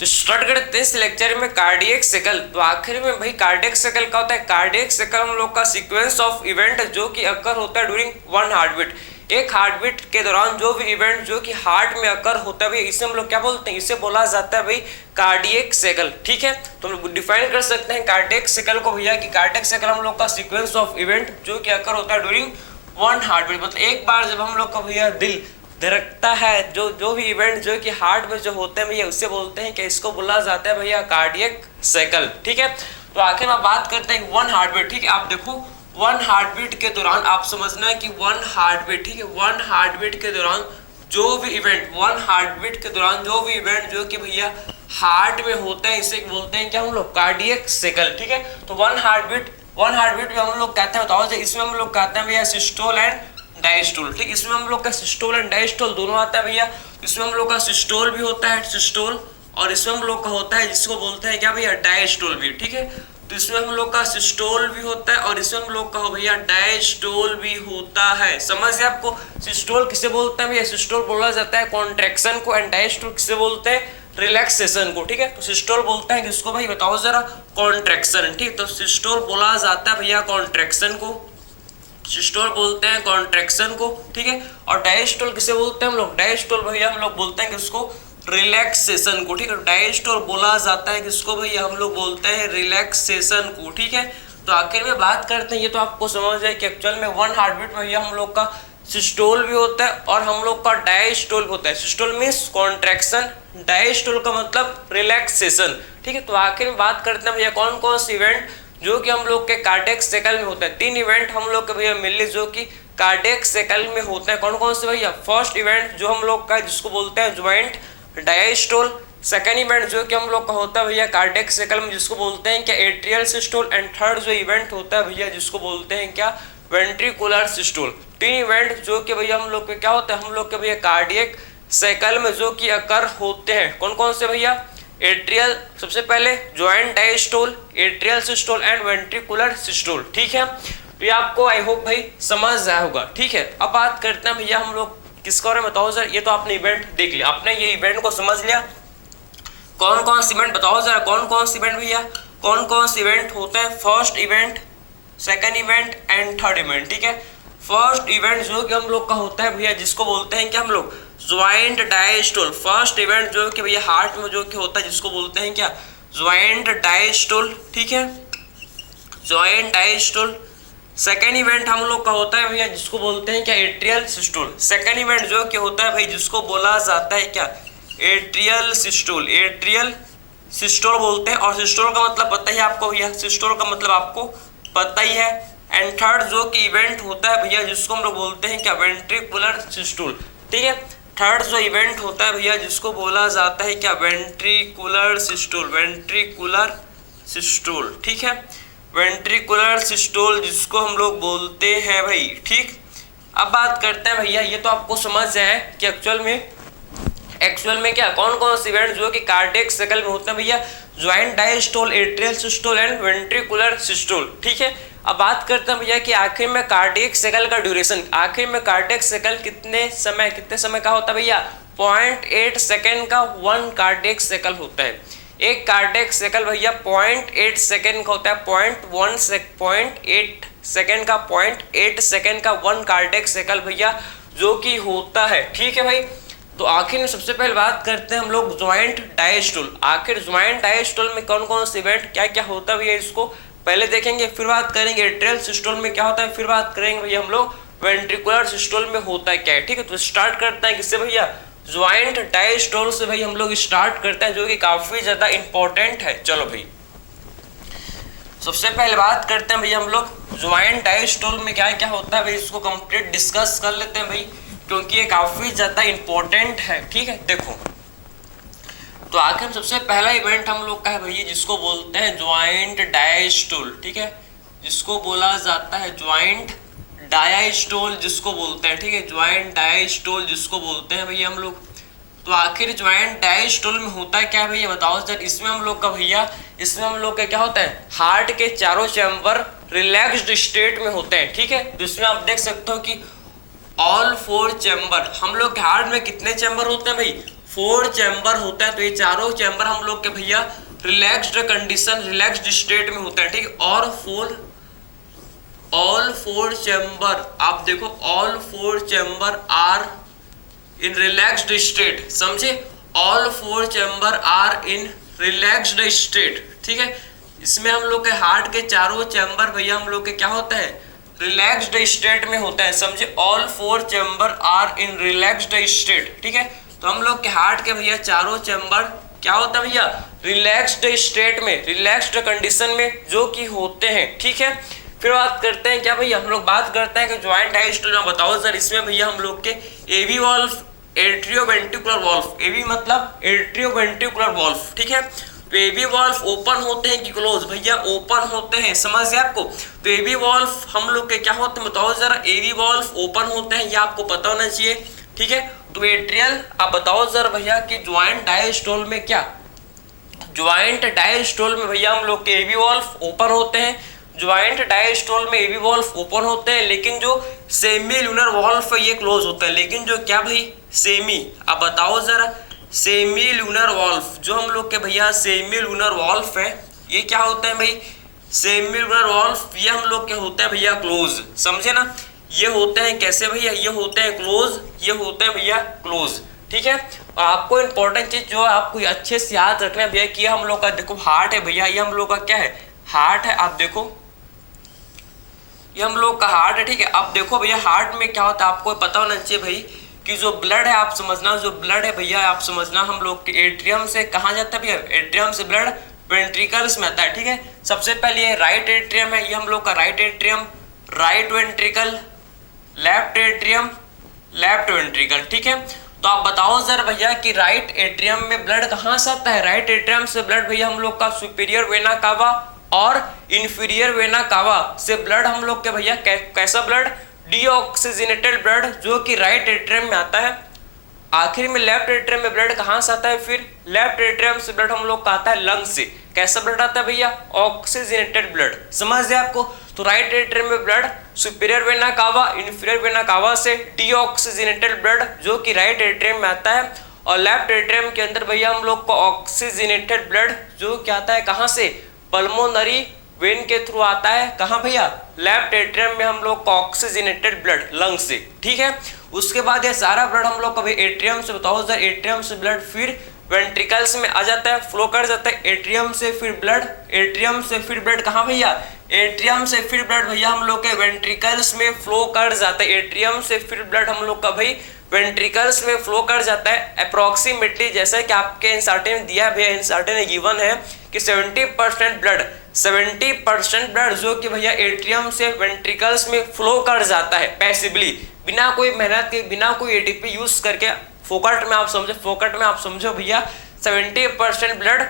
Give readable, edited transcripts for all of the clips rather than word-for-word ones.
तो स्टार्ट करते हैं इस लेक्चर में कार्डियक साइकिल। तो आखिर में भाई कार्डियक साइकिल क्या होता है? कार्डियक साइकिल हम लोग का सीक्वेंस ऑफ इवेंट जो कि अकर होता है ड्यूरिंग वन हार्ट बीट। एक हार्ट बीट के दौरान जो भी इवेंट जो कि हार्ट में अकर होता है भाई, इसे हम लोग क्या बोलते हैं? इसे बोला जाता है भाई कार्डियक साइकिल। ठीक है, तो हम लोग डिफाइन कर सकते हैं कार्डियक साइकिल को भैया कि कार्डियक साइकिल हम लोग का सीक्वेंस ऑफ इवेंट जो कि अकर होता है ड्यूरिंग वन हार्ट बीट। मतलब एक बार जब हम लोग का भैया दिल धड़कता है, जो भी इवेंट जो कि हार्ट में जो होते हैं भैया उससे बोलते हैं कि इसको बोला जाता है भैया कार्डियक साइकिल। ठीक है, तो आखिर में बात करते हैं वन हार्ट बीट। ठीक है, आप देखो वन हार्ट बीट के दौरान आप समझना है कि वन हार्ट बीट, ठीक है, वन हार्ट बीट के दौरान जो भी इवेंट, वन हार्ट बीट के दौरान जो भी इवेंट जो कि भैया हार्ट में होता है इसे बोलते हैं क्या हम लोग? Cardiac cycle. ठीक है, तो वन हार्ट बीट में हम लोग कहते हैं, बताओ, इसमें हम लोग कहते हैं भैया सिस्टोल एंड डायस्टोल। ठीक, इसमें हम लोग का सिस्टोल एंड डायस्टोल दोनों आता है भैया। इसमें हम लोग का सिस्टोल भी होता है, सिस्टोल, और इसमें हम लोग का होता है जिसको बोलते हैं क्या भैया? डायस्टोल भी। ठीक है, तो इसमें हम लोग का सिस्टोल भी होता है और इसमें हम लोग का हो भैया डायस्टोल भी होता है। समझ गए आपको? सिस्टोल किसे बोलते हैं भैया? सिस्टोल बोला जाता है कॉन्ट्रैक्शन को, एंड डायस्टोल किसे बोलते हैं? रिलैक्सेशन को। ठीक है, तो सिस्टोल बोलते हैं किसको भाई? बताओ जरा। कॉन्ट्रैक्शन। ठीक, तो सिस्टोल बोला जाता है भैया कॉन्ट्रैक्शन को, सिस्टोल बोलते हैं कॉन्ट्रैक्शन को। ठीक है, और डायस्टोल किसे बोलते हैं हम लोग? डायस्टोल भैया हम लोग बोलते हैं किसको? रिलैक्सेशन को। ठीक है, डायस्टोल बोला जाता है किसको भैया? हम लोग बोलते हैं रिलैक्सेशन को। ठीक है, तो आखिर में बात करते हैं, ये तो आपको समझ जाए कि एक्चुअल में वन हार्ट बीट में भैया हम लोग का सिस्टोल भी होता है और हम लोग का डायस्टोल होता है। सिस्टोल मीन्स कॉन्ट्रैक्शन, डायस्टोल का मतलब रिलैक्सेशन। ठीक है, तो आखिर में बात करते हैं भैया कौन कौन से इवेंट जो कि हम लोग के कार्डियक साइकिल में होता है। तीन इवेंट हम लोग के भैया मिलने जो कि कार्डियक साइकिल में होते हैं। कौन कौन से भैया? फर्स्ट इवेंट जो हम लोग का जिसको बोलते हैं ज्वाइंट डायस्टोल। सेकंड इवेंट जो कि हम लोग का होता है भैया कार्डियक साइकिल में जिसको बोलते हैं क्या? Atrial systole. एंड थर्ड जो इवेंट होता है भैया जिसको बोलते हैं क्या? Ventricular systole. तीन इवेंट जो कि भैया हम लोग के क्या होता है? हम लोग के भैया कार्डियक साइकिल में जो कि अकर होते हैं। कौन कौन से भैया? एट्रियल, सबसे पहले joint diastole, atrial systole and ventricular systole. ठीक है, तो ये आपको आई होप भाई समझ आया होगा। ठीक है, अब बात करते हैं भैया हम लोग किसके बारे में? बताओ सर, ये तो आपने इवेंट देख लिया, आपने ये इवेंट को समझ लिया। कौन कौन से इवेंट बताओ जरा, कौन कौन से इवेंट भैया? कौन कौन से इवेंट होते हैं? First event, second event and third event. ठीक है, फर्स्ट इवेंट जो कि हम लोग का होता है भैया जिसको बोलते हैं क्या हम लोग? Joint diastole. फर्स्ट इवेंट जो कि भैया हार्ट में जो कि होता है जिसको बोलते हैं क्या? Joint diastole. ठीक है, ज्वाइंट डायस्टोल। सेकेंड इवेंट हम लोग का होता है भैया जिसको बोलते हैं क्या? Atrial systole. सेकेंड इवेंट जो कि होता है भाई जिसको बोला जाता है क्या? Atrial systole. एट्रियल सिस्टोल बोलते हैं, और सिस्टोल का मतलब पता ही आपको भैया, सिस्टोल का मतलब आपको पता ही है। एंड थर्ड जो कि इवेंट होता है भैया जिसको हम लोग बोलते हैं क्या? Ventricular systole. ठीक है, थर्ड जो इवेंट होता है भैया जिसको बोला जाता है क्या? Ventricular systole. Ventricular systole. ठीक है, वेंट्रिकुलर सिस्टोल जिसको हम लोग बोलते हैं भाई। ठीक, अब बात करते हैं भैया, ये तो आपको समझ जाए कि एक्चुअल में क्या कौन कौन से इवेंट जो कि कार्डियक साइकिल में होते हैं भैया? Joint diastole, atrial systole and ventricular systole. ठीक है, अब बात करते हैं भैया कि आखिर में कार्डियक साइकिल का ड्यूरेशन, आखिर में कार्डियक साइकिल कितने समय का होता है भैया? 0.8 सेकेंड का वन कार्डियक साइकिल होता है। एक कार्डियक साइकिल भैया 0.8 सेकेंड का होता है। 0.8 सेकेंड का 0.8 सेकेंड का वन कार्डियक साइकिल भैया जो कि होता है। ठीक है भाई, तो आखिर में सबसे पहले बात करते हैं हम लोग ज्वाइंट डायस्टोल। आखिर ज्वाइंट डायस्टोल में कौन कौन से इवेंट क्या क्या होता है भैया इसको पहले देखेंगे, फिर बात करेंगे एट्रियल सिस्टोल में क्या होता है, फिर बात करेंगे भैया हम लोग वेंट्रिकुलर सिस्टोल में होता है क्या है। ठीक है, तो स्टार्ट करते हैं किससे भैया? ज्वाइंट डायस्टोल से भाई हम लोग स्टार्ट करते हैं जो कि काफी ज्यादा इंपॉर्टेंट है। चलो भाई, सबसे पहले बात करते हैं भैया हम लोग ज्वाइंट डायस्टोल में क्या क्या होता है भाई, इसको कंप्लीट डिस्कस कर लेते हैं भाई, क्योंकि ये काफी ज्यादा इंपॉर्टेंट है। ठीक है, देखो, तो आखिर सबसे पहला इवेंट हम लोग का है भैया जिसको बोलते हैं ज्वाइंट डायस्टोल। ठीक है, जिसको बोला जाता है ज्वाइंट डायस्टोल जिसको बोलते हैं। ठीक है, ज्वाइंट डायस्टोल जिसको बोलते हैं भैया हम लोग। तो आखिर ज्वाइंट डायस्टोल में होता है क्या भैया? बताओ सर। इसमें हम लोग का भैया, इसमें हम लोग का क्या होता है? हार्ट के चारों चैम्बर रिलैक्स्ड स्टेट में होते हैं। ठीक है, तो इसमें आप देख सकते हो कि ऑल 4 चैम्बर, हम लोग के हार्ट में कितने चैम्बर होते हैं भाई? 4 चैम्बर होता है, तो ये चारों चैम्बर हम लोग के भैया रिलैक्स्ड कंडीशन, रिलैक्स्ड स्टेट में होता है, ठीक है। और ऑल फोर चैम्बर, आप देखो all 4 chamber are in relaxed state, समझे, all 4 chamber are in relaxed state, ठीक है। इसमें हम लोग के हार्ट के चारों चैम्बर भैया हम लोग के क्या होता है, रिलैक्स्ड स्टेट में होता है, समझे, all 4 chamber are in relaxed state, ठीक है। तो हम लोग के हार्ट के भैया चारों चैम्बर क्या होता है भैया, रिलैक्स्ड स्टेट में, रिलैक्स्ड कंडीशन में जो कि होते हैं, ठीक है। फिर बात करते हैं क्या भैया, हम लोग बात करते हैं कि ज्वाइंट डायस्टोल में बताओ सर, इसमें भैया हम लोग के एवी वॉल्व, एट्रियोवेंट्रिकुलर वॉल्व, एवी मतलब एट्रियोवेंट्रिकुलर वॉल्व, ठीक है। तो एवी वॉल्व ओपन होते हैं कि क्लोज, भैया ओपन होते हैं, समझ गए आपको। तो एवी वॉल्व हम लोग के क्या होते हैं बताओ जरा, एवी वॉल्व ओपन होते हैं, ये आपको पता होना चाहिए, ठीक है। तो एट्रियल, आप बताओ जरा भैया कि ज्वाइंट डायस्टोल में क्या, ज्वाइंट डायस्टोल में भैया हम लोग के एवी वॉल्व ओपन होते हैं, ज्वाइंट डायस्टोल में एवी वॉल्व ओपन होते हैं, लेकिन जो सेमी ल्यूनर वॉल्व है ये क्लोज होता है, लेकिन जो क्या भाई सेमी, आप बताओ जरा, सेमी ल्यूनर वॉल्व, जो हम लोग के भैया सेमी ल्यूनर वॉल्व है ये क्या होता है भाई, सेमी ल्यूनर वॉल्व ये हम लोग के होते हैं भैया क्लोज, समझे ना। ये होते हैं कैसे भैया, ये होते हैं क्लोज, ये होते हैं भैया क्लोज, ठीक है। और आपको इंपॉर्टेंट चीज जो आपको अच्छे से याद रखना है भैया कि हम लोग का देखो हार्ट है भैया, ये हम लोग का क्या है, हार्ट है, आप देखो ये हम लोग का हार्ट है, ठीक है। अब देखो भैया हार्ट में क्या होता है आपको पता होना चाहिए भाई कि जो ब्लड है आप समझना, जो ब्लड है भैया आप समझना, हम लोग के एट्रियम से कहाँ जाता है भैया, एट्रियम से ब्लड वेंट्रिकल्स में आता है, ठीक है। सबसे पहले ये राइट एट्रियम है, ये हम लोग का right atrium, right ventricle, left atrium, left ventricle, ठीक है। तो आप बताओ सर भैया कि राइट एट्रियम में ब्लड कहाँ से आता है, राइट एट्रियम से ब्लड भैया हम लोग का सुपीरियर वेना कावा और इंफीरियर वेना कावा से ब्लड हम लोग के भैया कैसा ब्लड, डीऑक्सीजनेटेड ब्लड, जो कि राइट एट्रियम में आता है। आखिर में लेफ्ट एट्रियम में ब्लड कहाँ से आता है, फिर लेफ्ट एट्रियम से ब्लड हम लोग का आता है लंग से, कैसा ब्लड आता है भैया, ऑक्सीजनेटेड ब्लड, समझ गए आपको। तो राइट एट्रियम में blood superior vena cava, inferior vena cava से डीऑक्सीजनेटेड ब्लड जो कि राइट एट्रियम में आता है, और लेफ्ट एट्रियम के अंदर भैया हम लोग को ऑक्सीजनेटेड ब्लड जो क्या आता है कहाँ से, पल्मोनरी वेन के थ्रू आता है, कहाँ भैया, लेफ्ट एट्रियम में हम लोग को ऑक्सीजनेटेड ब्लड लंग से, ठीक है। उसके बाद ये सारा ब्लड हम लोग कभी एट्रियम से, बताओ सर, एट्रियम से ब्लड फिर वेंट्रिकल्स में आ जाता है, फ्लो कर जाता है, एट्रियम से फिर ब्लड, एट्रियम से फिर ब्लड कहाँ भैया, एट्रियम से फिर ब्लड भैया हम लोग के वेंट्रिकल्स में फ्लो कर जाता है, एट्रियम से फिर ब्लड हम लोग का भाई वेंट्रिकल्स में फ्लो कर जाता है अप्रोक्सीमेटली, जैसे कि आपके एनसीईआरटी में दिया भैया, एनसीईआरटी ने गिवन है कि 70% ब्लड, 70% ब्लड जो कि भैया एट्रियम से वेंट्रिकल्स में फ्लो कर जाता है पैसिवली, बिना कोई मेहनत के, बिना कोई एटीपी यूज करके, फोकट में आप समझो, फोकट में आप समझो भैया 70% ब्लड,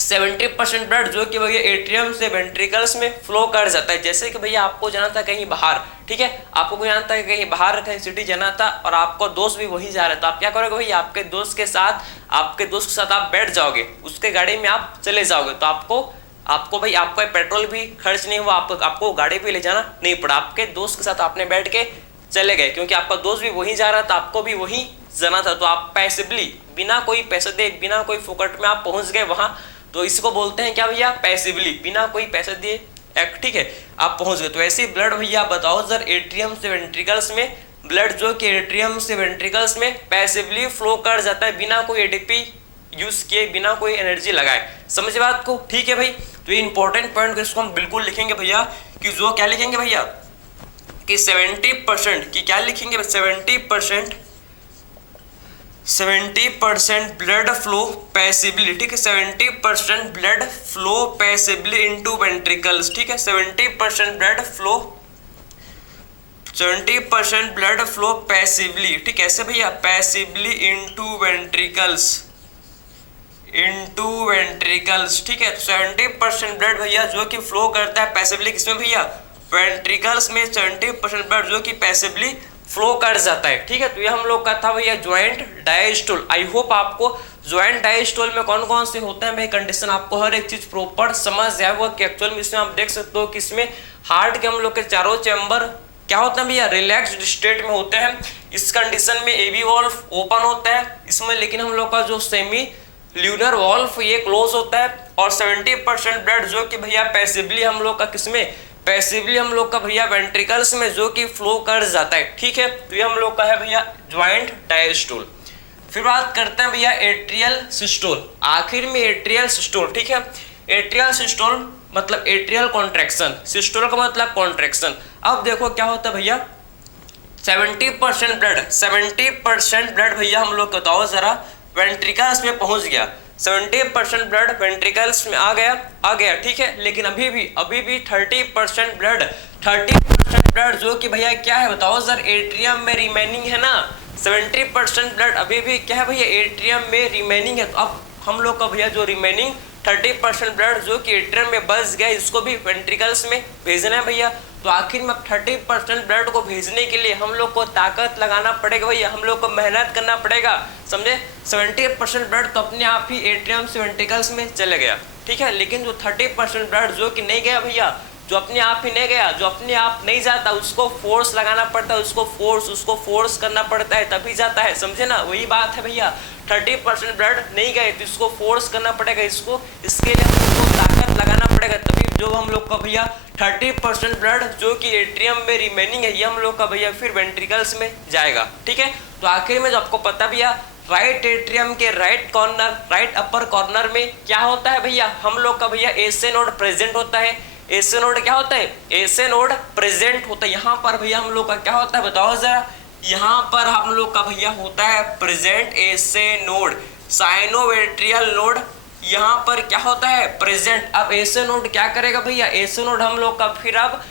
70% ब्लड जो कि भैया एट्रियम से वेंट्रिकल्स में फ्लो कर जाता है। जैसे कि भैया आपको जाना था कहीं बाहर, ठीक है, आपको जाना था कहीं बाहर, कहीं सिटी जाना था और आपको दोस्त भी वहीं जा रहा है, तो आप क्या करोगे भैया, आपके दोस्त के साथ आप बैठ जाओगे, उसके गाड़ी में आप चले जाओगे, तो आपको भाई आपका पेट्रोल भी खर्च नहीं हुआ, आपको गाड़ी भी ले जाना नहीं पड़ा, आपके दोस्त के साथ आपने बैठ के चले गए, क्योंकि आपका दोस्त भी वहीं जा रहा था, आपको भी वहीं जाना था, तो आप पैसिवली बिना कोई पैसे दे, बिना कोई फोकट में आप पहुंच गए वहां, तो इसको बोलते हैं क्या भैया, पैसिवली, बिना कोई पैसे दिए, ठीक है, आप पहुंच गए। तो ऐसे ब्लड भैया बताओ सर, एट्रियम से वेंट्रिकल्स में ब्लड जो कि एट्रियम से वेंट्रिकल्स में पैसिवली फ्लो कर जाता है, बिना कोई एटीपी यूज किए, बिना कोई एनर्जी लगाए, समझे बात को, ठीक है भाई। तो ये इंपॉर्टेंट पॉइंट इसको हम बिल्कुल लिखेंगे भैया कि जो क्या लिखेंगे भैया कि 70% की क्या लिखेंगे, 70% ब्लड फ्लो पैसिवली, ठीक है, 70% blood flow passively into ventricles, ठीक है, 70% ब्लड फ्लो पैसिवली, ठीक है, ऐसे भैया पैसिवली इनटू वेंट्रिकल्स, ठीक है। 70% ब्लड भैया जो कि फ्लो करता है पैसिवली, किसमें भैया, वेंट्रिकल्स में 70% ब्लड जो कि पैसिवली फ्लो कर जाता है, ठीक है। तो ये हम लोग का था भैया ज्वाइंट डायस्टोल। आई होप आपको ज्वाइंट डायस्टोल में कौन कौन से होते हैं भाई कंडीशन, आपको हर एक चीज प्रॉपर समझ जाए वो कि एक्चुअल में इसमें आप देख सकते हो कि इसमें हार्ट के हम लोग के चारों चैम्बर क्या होता है भैया, रिलैक्स्ड स्टेट में होते हैं। इस कंडीशन में एबी वॉल्व ओपन होता है इसमें, लेकिन हम लोग का जो सेमी ल्यूनर वॉल्व ये क्लोज होता है। और 70% ब्लड जो कि भैया पैसिवली हम लोग का किसमें, पैसिवली हम लोग का भैया वेंट्रिकल्स में जो कि फ्लो कर जाता है। ठीक है, तो ये हम लोग का है भैया ज्वाइंट डायस्टोल। फिर बात करते हैं भैया एट्रियल सिस्टोल, आखिर में एट्रियल सिस्टोल। ठीक है, एट्रियल सिस्टोल मतलब एट्रियल कॉन्ट्रैक्शन, सिस्टोल का मतलब कॉन्ट्रैक्शन। अब देखो क्या होता है भैया, 70% ब्लड भैया हम लोग बताओ जरा वेंट्रिकल्स में पहुंच गया, 70% ब्लड वेंट्रिकल्स में आ गया। ठीक है, लेकिन अभी भी 30% ब्लड जो कि भैया क्या है बताओ सर, एट्रियम में रिमेनिंग है ना। 70% ब्लड अभी भी क्या है भैया, एट्रियम में रिमेनिंग है। तो अब हम लोग का भैया जो रिमेनिंग 30% ब्लड जो कि एट्रियम में बच गया, इसको भी वेंट्रिकल्स में भेजना है भैया। तो आखिर में 30% ब्लड को भेजने के लिए हम लोग को ताकत लगाना पड़ेगा भैया, हम लोग को मेहनत करना पड़ेगा, समझे। 70% ब्लड तो अपने आप ही एट्रियम से वेंट्रिकल्स में चले गया। ठीक है, लेकिन जो 30% ब्लड जो कि नहीं गया भैया, जो अपने आप ही नहीं गया, जो अपने आप नहीं जाता, उसको फोर्स लगाना पड़ता है, उसको फोर्स करना पड़ता है, तभी जाता है, समझे ना। वही बात है भैया, 30% ब्लड नहीं गए तो इसको फोर्स करना पड़ेगा, इसके लिए हमको ताकत लगाना पड़ेगा, तभी जो हम लोग का भैया 30% ब्लड जो कि एट्रियम में रिमेनिंग है, ये हम लोग का भैया फिर वेंट्रिकल्स में जाएगा। ठीक है, तो आखिर में जो आपको पता भैया, राइट एट्रियम के राइट अपर कॉर्नर में क्या होता है भैया, हम लोग का भैया एसे नोड प्रेजेंट होता है। एसे नोड क्या होता है, एसे नोड प्रेजेंट होता है। यहाँ पर भैया हम लोग का क्या होता है बताओ जरा, यहाँ पर हम लोग का भैया होता है प्रेजेंट एसे नोड। साइनोवेट्रियल नोड यहाँ पर क्या होता है, प्रेजेंट। अब एसे नोड क्या करेगा भैया, एसे नोड हम लोग का फिर अब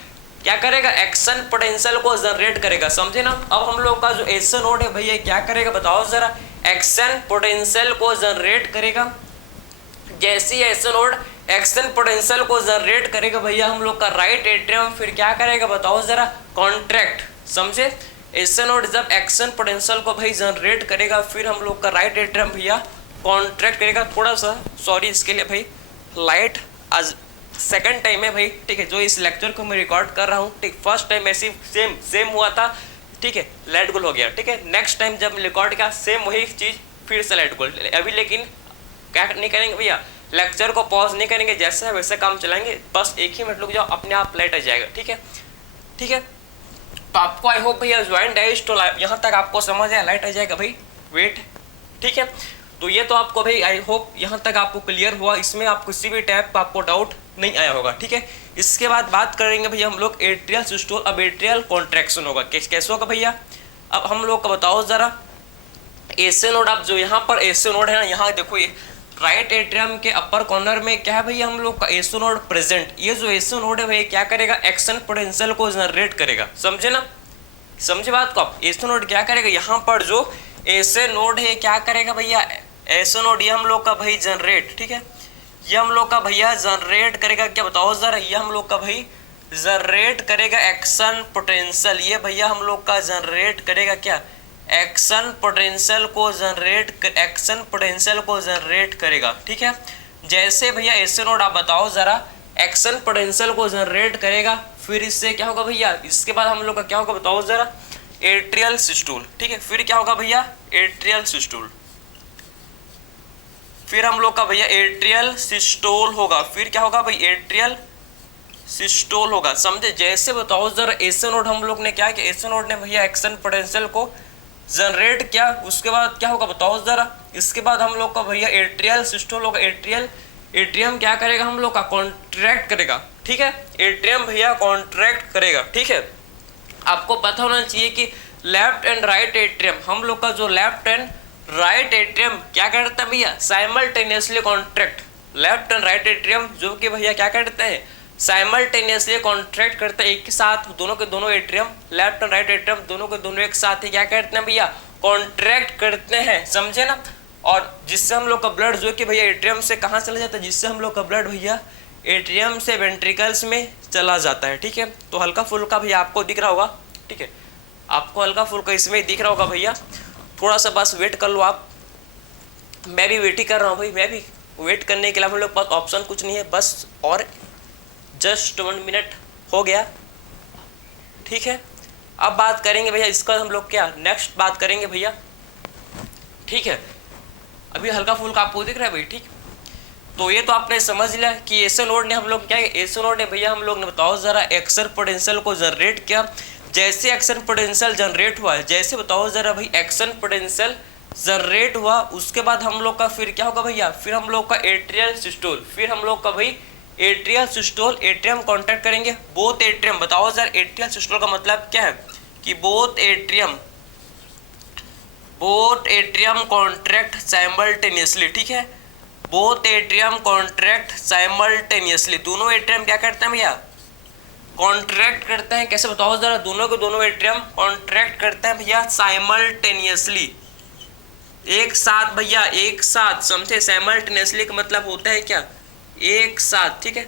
क्या करेगा, एक्शन पोटेंशियल को जनरेट करेगा, समझे ना। अब हम लोग का जो एसे नोड है भैया क्या करेगा बताओ जरा, एक्शन पोटेंशियल को जनरेट करेगा। जैसे ही एसे नोड एक्शन पोटेंशियल को जनरेट करेगा भैया, हम लोग का राइट एट्रियम फिर क्या करेगा बताओ जरा, कॉन्ट्रैक्ट, समझे। एसे नोड जब एक्शन पोटेंशियल को भाई जनरेट करेगा, फिर हम लोग का राइट एट्रियम भैया कॉन्ट्रैक्ट करेगा। थोड़ा सा सॉरी इसके लिए भाई, लाइट आज सेकंड टाइम है भाई, ठीक है, जो इस लेक्चर को मैं रिकॉर्ड कर रहा हूँ। ठीक, फर्स्ट टाइम ऐसी सेम हुआ था, ठीक है, लाइट गोल हो गया। ठीक है, नेक्स्ट टाइम जब रिकॉर्ड किया सेम वही चीज़ फिर से लाइट गोल। अभी लेकिन क्या नहीं करेंगे भैया, लेक्चर को पॉज नहीं करेंगे, जैसे है वैसे काम चलाएंगे, बस 1 ही मिनट रुक जाओ, अपने आप लाइट आ जाएगा। ठीक है, ठीक है, तो आपको आई होप भैया ज्वाइंट डायस्टोल यहाँ तक आपको समझ आया, लाइट आ जाएगा भाई, वेट। ठीक है, तो ये तो आपको भाई आई होप यहाँ तक आपको क्लियर हुआ, इसमें आप किसी भी टाइप का आपको डाउट नहीं आया होगा। ठीक है, इसके बाद बात करेंगे भैया हम लोग एट्रियल सिस्टोल। अब एट्रियल कॉन्ट्रैक्शन होगा, कैसे होगा भैया, अब हम लोग का बताओ जरा, एसे नोड, आप जो यहाँ पर एसे नोड है ना, यहाँ देखो ये राइट एट्रियम के अपर कॉर्नर में क्या है भैया, हम लोग का एसे नोड प्रेजेंट। ये जो एसे नोड है भैया क्या करेगा, एक्शन पोटेंशियल को जनरेट करेगा, समझे ना, समझे बात को आप। एसे नोड क्या करेगा, यहाँ पर जो एसे नोड है क्या करेगा भैया, एसे नोड ये हम लोग का भाई जनरेट, ठीक है, ये हम लोग का भैया जनरेट करेगा, क्या बताओ जरा, ये हम लोग का भाई जनरेट करेगा एक्शन पोटेंशियल। ये भैया हम लोग का जनरेट करेगा क्या, एक्शन पोटेंशियल को जनरेट करेगा। ठीक है, जैसे भैया एसे नोड आप बताओ जरा एक्शन पोटेंशियल को जनरेट करेगा, फिर इससे क्या होगा भैया, इसके बाद हम लोग का क्या होगा बताओ जरा, एट्रियल सिस्टोल। ठीक है, फिर क्या होगा भैया, एट्रियल सिस्टोल, फिर हम लोग का भैया एट्रियल सिस्टोल होगा, फिर क्या होगा भाई, एट्रियल सिस्टोल होगा, समझे। जैसे बताओ जरा एसे नोड हम लोग ने क्या किया, एसे नोड ने भैया एक्शन पोटेंशियल को जनरेट किया, उसके बाद क्या होगा बताओ जरा, इसके बाद हम लोग का भैया एट्रियल सिस्टोल होगा। एट्रियम क्या करेगा, हम लोग का कॉन्ट्रैक्ट करेगा। ठीक है, एट्रियम भैया कॉन्ट्रैक्ट करेगा। ठीक है, आपको पता होना चाहिए कि लेफ्ट एंड राइट एट्रियम, हम लोग का जो लेफ्ट एंड राइट एट्रियम क्या करता है भैया, simultaneously contract. Left and right atrium जो कि भैया क्या करते हैं, साइमल्टेनियसली कॉन्ट्रैक्ट करते हैं, एक ही साथ दोनों के दोनों atrium, left and right atrium दोनों के दोनों एक साथ ही क्या करते हैं भैया, कॉन्ट्रैक्ट करते हैं, समझे ना। और जिससे हम लोग का ब्लड जो कि भैया एट्रियम से कहाँ चला जाता है, जिससे हम लोग का ब्लड भैया एट्रियम से वेंट्रिकल्स में चला जाता है। ठीक है, तो हल्का फुल्का भैया आपको दिख रहा होगा, ठीक है, आपको हल्का फुल्का इसमें दिख रहा होगा भैया, थोड़ा सा बस वेट कर लो आप, मैं भी वेट ही कर रहा हूँ भाई, मैं भी वेट करने के लिए हम लोग पास ऑप्शन कुछ नहीं है, बस और जस्ट 1 मिनट हो गया। ठीक है, अब बात करेंगे भैया इसका हम लोग क्या नेक्स्ट बात करेंगे भैया, ठीक है। अभी हल्का फुल्का आपको दिख रहा है भाई, ठीक। तो ये तो आपने समझ लिया कि एसओ नोड ने हम लोग क्या, एसओ नोड ने भैया हम लोग ने बताओ जरा एक्शन पोटेंशियल को जनरेट किया। जैसे एक्शन पोटेंशियल जनरेट हुआ, जैसे बताओ जरा भाई एक्शन पोटेंशियल जनरेट हुआ, उसके बाद हम लोग का फिर क्या होगा भैया, फिर हम लोग का एट्रियल सिस्टोल, फिर हम लोग का भाई एट्रियल सिस्टोल, एट्रियम कॉन्ट्रैक्ट करेंगे। बोथ एट्रियम, बताओ जरा एट्रियल सिस्टोल का मतलब क्या है कि बोथ एट्रियम कॉन्ट्रैक्ट साइमल्टेनियसली, ठीक है। बोथ एट्रियम कॉन्ट्रैक्ट साइमल्टेनियसली, दोनों एट्रियम क्या करते हैं भैया, कॉन्ट्रैक्ट करते हैं। कैसे बताओ जरा, दोनों के दोनों एट्रियम कॉन्ट्रैक्ट करते हैं भैया साइमल्टेनियसली, एक साथ भैया, एक साथ, समझे। साइमल्टेनियसली का मतलब होता है क्या, एक साथ, ठीक है।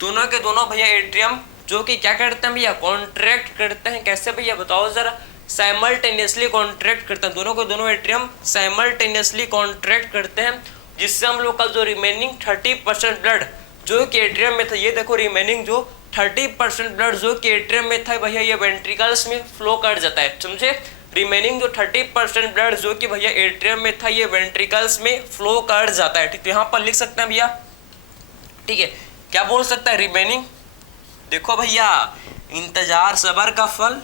दोनों के दोनों भैया एट्रियम जो कि क्या करते हैं भैया, कॉन्ट्रैक्ट करते हैं। कैसे भैया बताओ जरा, साइमल्टेनियसली कॉन्ट्रैक्ट करते हैं, दोनों के दोनों एट्रियम साइमल्टेनियसली कॉन्ट्रैक्ट करते हैं, जिससे हम लोग का जो रिमेनिंग 30% ब्लड जो कि एट्रियम में था, ये देखो रिमेनिंग जो 30% ब्लड जो कि एट्रियम में था भैया, ये वेंट्रिकल्स में फ्लो कर जाता है, समझे। रिमेनिंग जो 30% ब्लड जो कि भैया एट्रियम में था, ये वेंट्रिकल्स में फ्लो कर जाता है, ठीक। तो यहाँ पर लिख सकते हैं भैया, ठीक है। क्या बोल सकता है, रिमेनिंग, देखो भैया इंतजार सबर का फल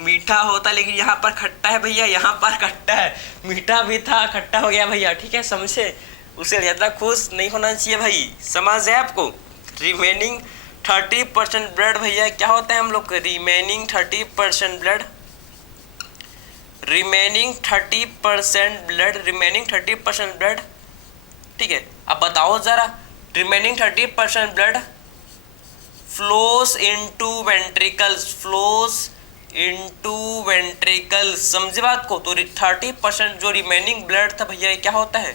मीठा होता, लेकिन यहाँ पर खट्टा है भैया, यहाँ पर खट्टा है, मीठा भी था खट्टा हो गया भैया, ठीक है, समझे। उसे ज़्यादा खुश नहीं होना चाहिए भाई, समझ है आपको। रिमेनिंग 30% ब्लड भैया क्या होता है हम लोग, रिमेनिंग 30% ब्लड, रिमेनिंग 30% ब्लड, ठीक है। अब बताओ जरा, remaining 30% blood flows into ventricles, समझे बात को। तो 30% जो रिमेनिंग ब्लड था भैया, क्या होता है,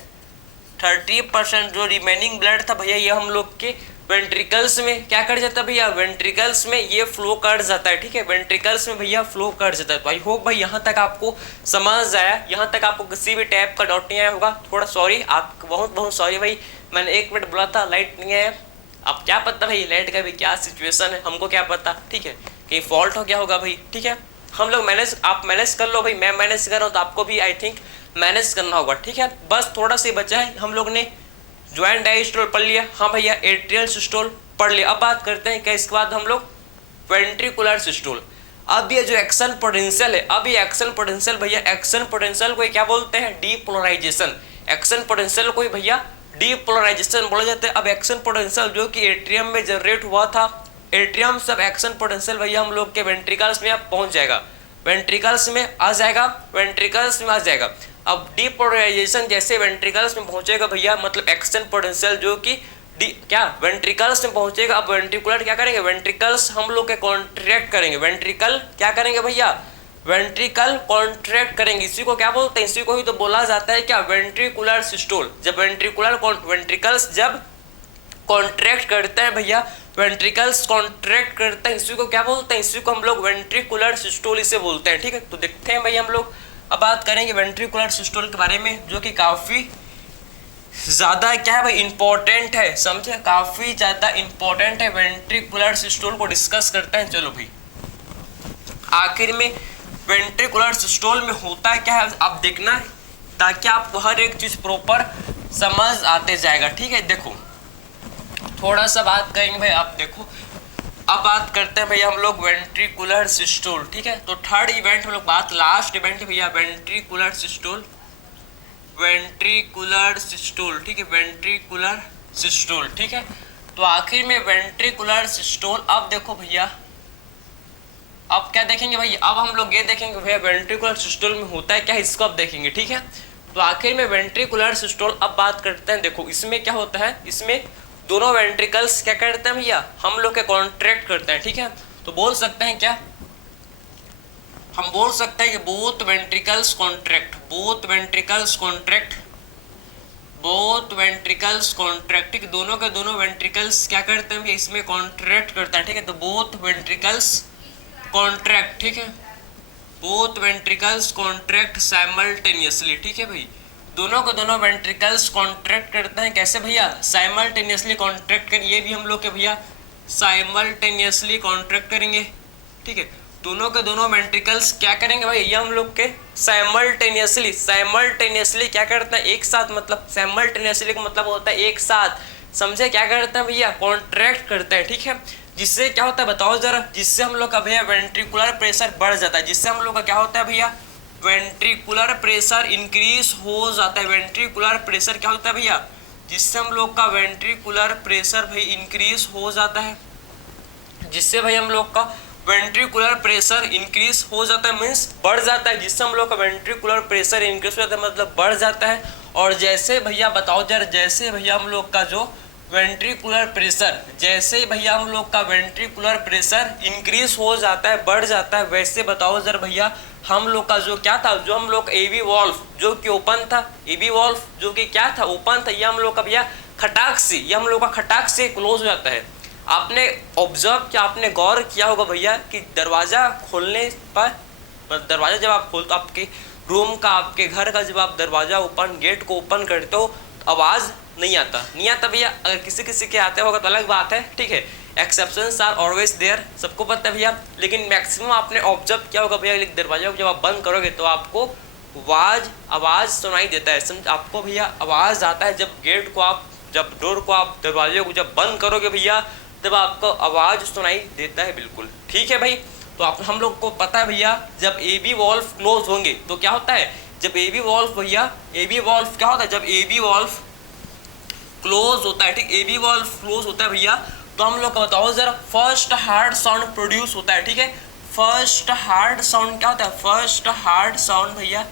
30% जो रिमेनिंग ब्लड था भैया, ये हम लोग के वेंट्रिकल्स में क्या कर जाता है भैया, वेंट्रिकल्स में ये फ्लो कर जाता है, ठीक है। वेंट्रिकल्स में भैया फ्लो कर जाता है। तो आई होप भाई यहाँ तक आपको समझ आया, यहाँ तक आपको किसी भी टाइप का डाउट नहीं आया होगा। थोड़ा सॉरी, आप बहुत सॉरी भाई, मैंने 1 मिनट बोला था लाइट नहीं आया। अब क्या पता भाई लाइट का भी क्या सिचुएशन है, हमको क्या पता, ठीक है, कहीं फॉल्ट हो गया होगा भाई, ठीक है। हम लोग मैनेज, आप मैनेज कर लो भाई, मैं मैनेज कर रहा हूँ तो आपको भी आई थिंक मैनेज करना होगा, ठीक है। बस थोड़ा सा बचा है, हम लोग ने ज्वाइंट डायस्टोल पढ़ लिया, हाँ भैया एट्रियल सिस्टोल पढ़ लिया। अब बात करते हैं क्या, इसके बाद हम लोग वेंट्रिकुलर सिस्टोल। अब ये जो एक्शन पोटेंशियल है, अब ये एक्शन पोटेंशियल भैया, एक्शन पोटेंशियल को क्या बोलते हैं, डीपोलराइजेशन। एक्शन पोटेंशियल को भैया डीपोलराइजेशन बोला जाता है। अब एक्शन पोटेंशियल जो कि एट्रियम में जनरेट हुआ था, एट्रियम सब एक्शन पोटेंशियल भैया हम लोग के वेंट्रिकल्स में अब पहुंच जाएगा, वेंट्रिकल्स में आ जाएगा। अब डीपोलराइजेशन जैसे वेंट्रिकल्स में पहुंचेगा भैया, मतलब एक्शन पोटेंशियल जो कि क्या वेंट्रिकल्स में पहुंचेगा। अब वेंट्रिकुलर क्या करेंगे, वेंट्रिकल्स हम लोग के कॉन्ट्रैक्ट करेंगे, वेंट्रिकल क्या करेंगे भैया, वेंट्रिकल कॉन्ट्रैक्ट करेंगे। इसी को क्या बोलते हैं, इसी को ही तो बोला जाता है क्या, वेंट्रिकुलर सिस्टोल। जब वेंट्रिकल्स जब कॉन्ट्रैक्ट करते हैं भैया, वेंट्रिकल्स कॉन्ट्रैक्ट करते हैं, इसी को क्या बोलते हैं, इसी को हम लोग वेंट्रिकुलर सिस्टोल इसे बोलते हैं, ठीक है। तो देखते हैं भाई हम लोग अब बात करेंगे वेंट्रिकुलर सिस्टोल के बारे में, जो कि काफ़ी ज़्यादा क्या है भाई, इंपॉर्टेंट है, समझे, काफ़ी ज़्यादा इंपॉर्टेंट है। वेंट्रिकुलर सिस्टोल को डिस्कस करते हैं, चलो भाई। आखिर में वेंट्रिकुलर सिस्टोल में होता क्या है, आप देखना, ताकि आपको हर एक चीज़ प्रॉपर समझ आते जाएगा, ठीक है। देखो थोड़ा सा बात करेंगे भाई, आप देखो। अब बात करते हैं भैया हम लोग वेंट्रिकुलर सिस्टोल, ठीक है। तो थर्ड इवेंट हम लोग बात, लास्ट इवेंट है भैया वेंट्रिकुलर सिस्टोल, ठीक है, वेंट्रिकुलर सिस्टोल, ठीक है। तो आखिर में वेंट्रिकुलर सिस्टोल, अब देखो भैया, अब क्या देखेंगे भाई, अब हम लोग ये देखेंगे भैया वेंट्रिकुलर सिस्टोल में होता है क्या, इसको अब देखेंगे, ठीक है। तो आखिर में वेंट्रिकुलर सिस्टोल अब बात करते हैं। देखो इसमें क्या होता है, इसमें दोनों वेंट्रिकल्स क्या करते हैं भैया, हम लोग के कॉन्ट्रैक्ट करते हैं, ठीक है। तो बोल सकते हैं क्या, हम बोल सकते हैं कि बोथ वेंट्रिकल्स कॉन्ट्रैक्ट, ठीक है। दोनों के दोनों वेंट्रिकल्स क्या करते हैं, इसमें कॉन्ट्रैक्ट करते हैं, ठीक है। तो बोथ वेंट्रिकल्स कॉन्ट्रैक्ट, ठीक है, बोथ वेंट्रिकल्स कॉन्ट्रैक्ट साइमल्टेनियसली, ठीक है भाई। दोनों को दोनों वेंट्रिकल्स कॉन्ट्रैक्ट करते हैं, कैसे भैया, साइमल्टेनियसली कॉन्ट्रैक्ट करेंगे, ये भी हम लोग के भैया साइमल्टेनियसली कॉन्ट्रैक्ट करेंगे, ठीक है। दोनों के दोनों वेंट्रिकल्स क्या करेंगे भाई, ये हम लोग के साइमल्टेनियसली क्या करते हैं, एक साथ, मतलब साइमल्टेनियसली का मतलब होता है एक साथ, समझे, क्या करते हैं भैया, कॉन्ट्रैक्ट करते हैं, ठीक है। जिससे क्या होता है बताओ जरा, जिससे हम लोग का भैया वेंट्रिकुलर प्रेशर बढ़ जाता है, जिससे हम लोग का क्या होता है भैया, वेंट्रिकुलर प्रेशर इंक्रीज हो जाता है। वेंट्रिकुलर प्रेशर क्या होता है भैया, जिससे हम लोग का वेंट्रिकुलर प्रेशर भाई इंक्रीज हो जाता है, जिससे भाई हम लोग का वेंट्रिकुलर प्रेशर इंक्रीज हो जाता है, मीन्स बढ़ जाता है, जिससे हम लोग का वेंट्रिकुलर प्रेशर इंक्रीज हो जाता है मतलब बढ़ जाता है। और जैसे भैया बताओ जरा, जैसे भैया हम लोग का जो वेंट्रिकुलर प्रेशर, जैसे भैया हम लोग का वेंट्रिकुलर प्रेशर इंक्रीज हो जाता है, बढ़ जाता है, वैसे बताओ जरा भैया हम लोग का जो क्या था, जो हम लोग एवी वॉल्व जो कि ओपन था, एवी वॉल्व जो कि क्या था, ओपन था, ये हम लोग का भैया खटाक से, ये हम लोग का खटाक से क्लोज हो जाता है। आपने ऑब्जर्व किया, आपने गौर किया होगा भैया कि दरवाज़ा खोलने पर, दरवाज़ा जब आप खोलते, आपके रूम का, आपके घर का जब आप दरवाज़ा ओपन, गेट को ओपन करते हो तो आवाज़ नहीं आता भैया। अगर किसी किसी के आते होगा तो अलग बात है, ठीक है, एक्सेप्शंस आर ऑलवेज देयर, सबको पता है भैया, लेकिन मैक्सिमम आपने ऑब्जर्व किया होगा भैया, दरवाजा को जब आप बंद करोगे तो आपको आवाज़ सुनाई देता है, समझ, आपको भैया आवाज़ आता है। जब गेट को आप, जब डोर को आप, दरवाजे को जब बंद करोगे भैया, तब आपको आवाज़ सुनाई देता है, बिल्कुल ठीक है भाई। तो आप, हम लोग को पता है भैया, जब एबी वॉल्व क्लोज होंगे तो क्या होता है, जब एबी वॉल्व भैया, एबी वॉल्व क्या होता है, जब एबी वॉल्व क्लोज होता है, ठीक, एबी वॉल्व क्लोज होता है भैया, तो हम लोग का बताओ जरा, फर्स्ट हार्ड साउंड प्रोड्यूस होता है, ठीक है। फर्स्ट हार्ड साउंड क्या होता है, फर्स्ट हार्ड साउंड भैया,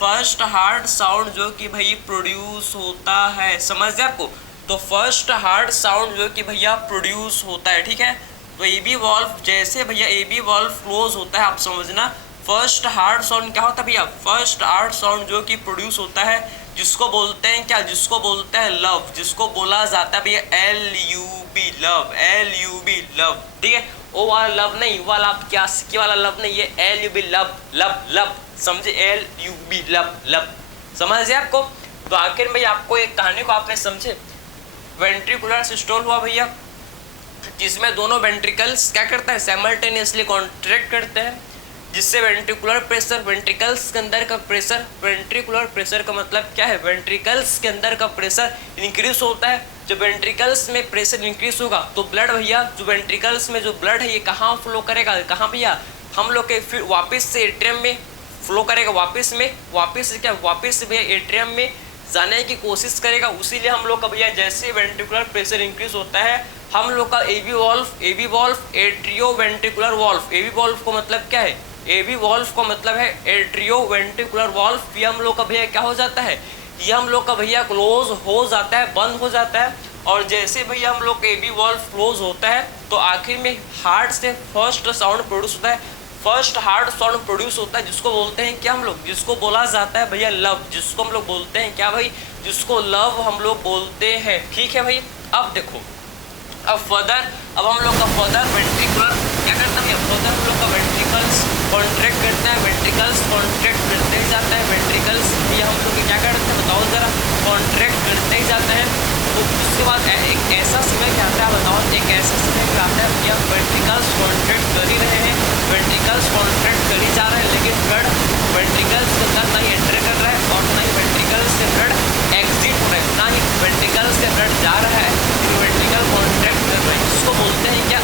फर्स्ट हार्ड साउंड जो कि भाई प्रोड्यूस होता है, समझ गए आपको, तो फर्स्ट हार्ड साउंड जो कि भैया प्रोड्यूस होता है, ठीक है। तो एबी वॉल्व, जैसे भैया एबी वॉल्व क्लोज होता है, आप समझना, फर्स्ट हार्ड साउंड क्या होता है भैया, फर्स्ट हार्ड साउंड जो कि प्रोड्यूस होता है, जिसको बोलते हैं क्या, जिसको बोलते हैं लव, जिसको बोला जाता है भैया LUV लव, LUV लव, ठीक है। ओ वाला लव नहीं, वाला आप क्या सिक्की वाला लव नहीं, ये LUV लव, लव लव, समझे, LUV लव लव, समझ गए आपको। तो आखिर में आपको एक कहानी को आपने समझे, वेंट्रिकुलर सिस्टोल हुआ भैया, जिसमें दोनों वेंट्रिकल्स क्या करता है, साइमल्टेनियसली कॉन्ट्रैक्ट करते हैं, जिससे वेंट्रिकुलर प्रेशर, वेंट्रिकल्स के अंदर का प्रेशर, वेंट्रिकुलर प्रेशर का मतलब क्या है, वेंट्रिकल्स के अंदर का प्रेशर इंक्रीज होता है। जब वेंट्रिकल्स में प्रेशर इंक्रीज होगा तो ब्लड भैया, जो वेंट्रिकल्स में जो ब्लड है ये कहाँ फ्लो करेगा, कहाँ भैया, हम लोग के फिर वापस से एट्रियम में फ्लो करेगा, वापस से क्या, वापस से भैया एट्रियम में जाने की कोशिश करेगा। उसीलिए हम लोग का भैया जैसे वेंट्रिकुलर प्रेशर इंक्रीज होता है, हम लोग का AV valve atrio ventricular valve, AV valve को मतलब क्या है, एबी वॉल्व का मतलब है एट्रियो वेंट्रिकुलर वॉल्व, ये हम लोग का भैया क्या हो जाता है, ये हम लोग का भैया क्लोज हो जाता है, बंद हो जाता है। और जैसे भैया हम लोग एबी वॉल्व क्लोज होता है तो आखिर में हार्ट से फर्स्ट साउंड प्रोड्यूस होता है, फर्स्ट हार्ड साउंड प्रोड्यूस होता है, जिसको बोलते हैं क्या हम लोग, जिसको बोला जाता है भैया लव, जिसको हम लोग बोलते हैं क्या भाई, जिसको लव हम लोग बोलते हैं, ठीक है भाई। अब देखो, अब हम लोग का फर्दर वेंट्रिकुलर क्या करता है, फर्दर हम लोग का वेंट्रिकल्स कॉन्ट्रैक्ट करता है, वेंट्रिकल्स कॉन्ट्रैक्ट करते ही जाता है, वेंट्रिकल्स भी हम लोग क्या करते हैं बताओ जरा, कॉन्ट्रैक्ट करते ही जाते हैं। तो उसके बाद एक ऐसा समय क्या आता है बताओ, एक ऐसा समय क्या आता है भैया, वेंट्रिकल्स कॉन्ट्रैक्ट कर ही रहे हैं, वेंट्रिकल्स कॉन्ट्रैक्ट कर ही जा रहे हैं, लेकिन ब्लड वेंट्रिकल्स के अंदर नहीं एंटर कर रहा है और ना ही वेंट्रिकल्स से ब्लड एग्जिट हो रहा है, ना ही वेंट्रिकल्स से ब्लड जा रहा है, वेंट्रिकल कॉन्ट्रैक्ट कर रहे हैं, जिसको बोलते हैं क्या,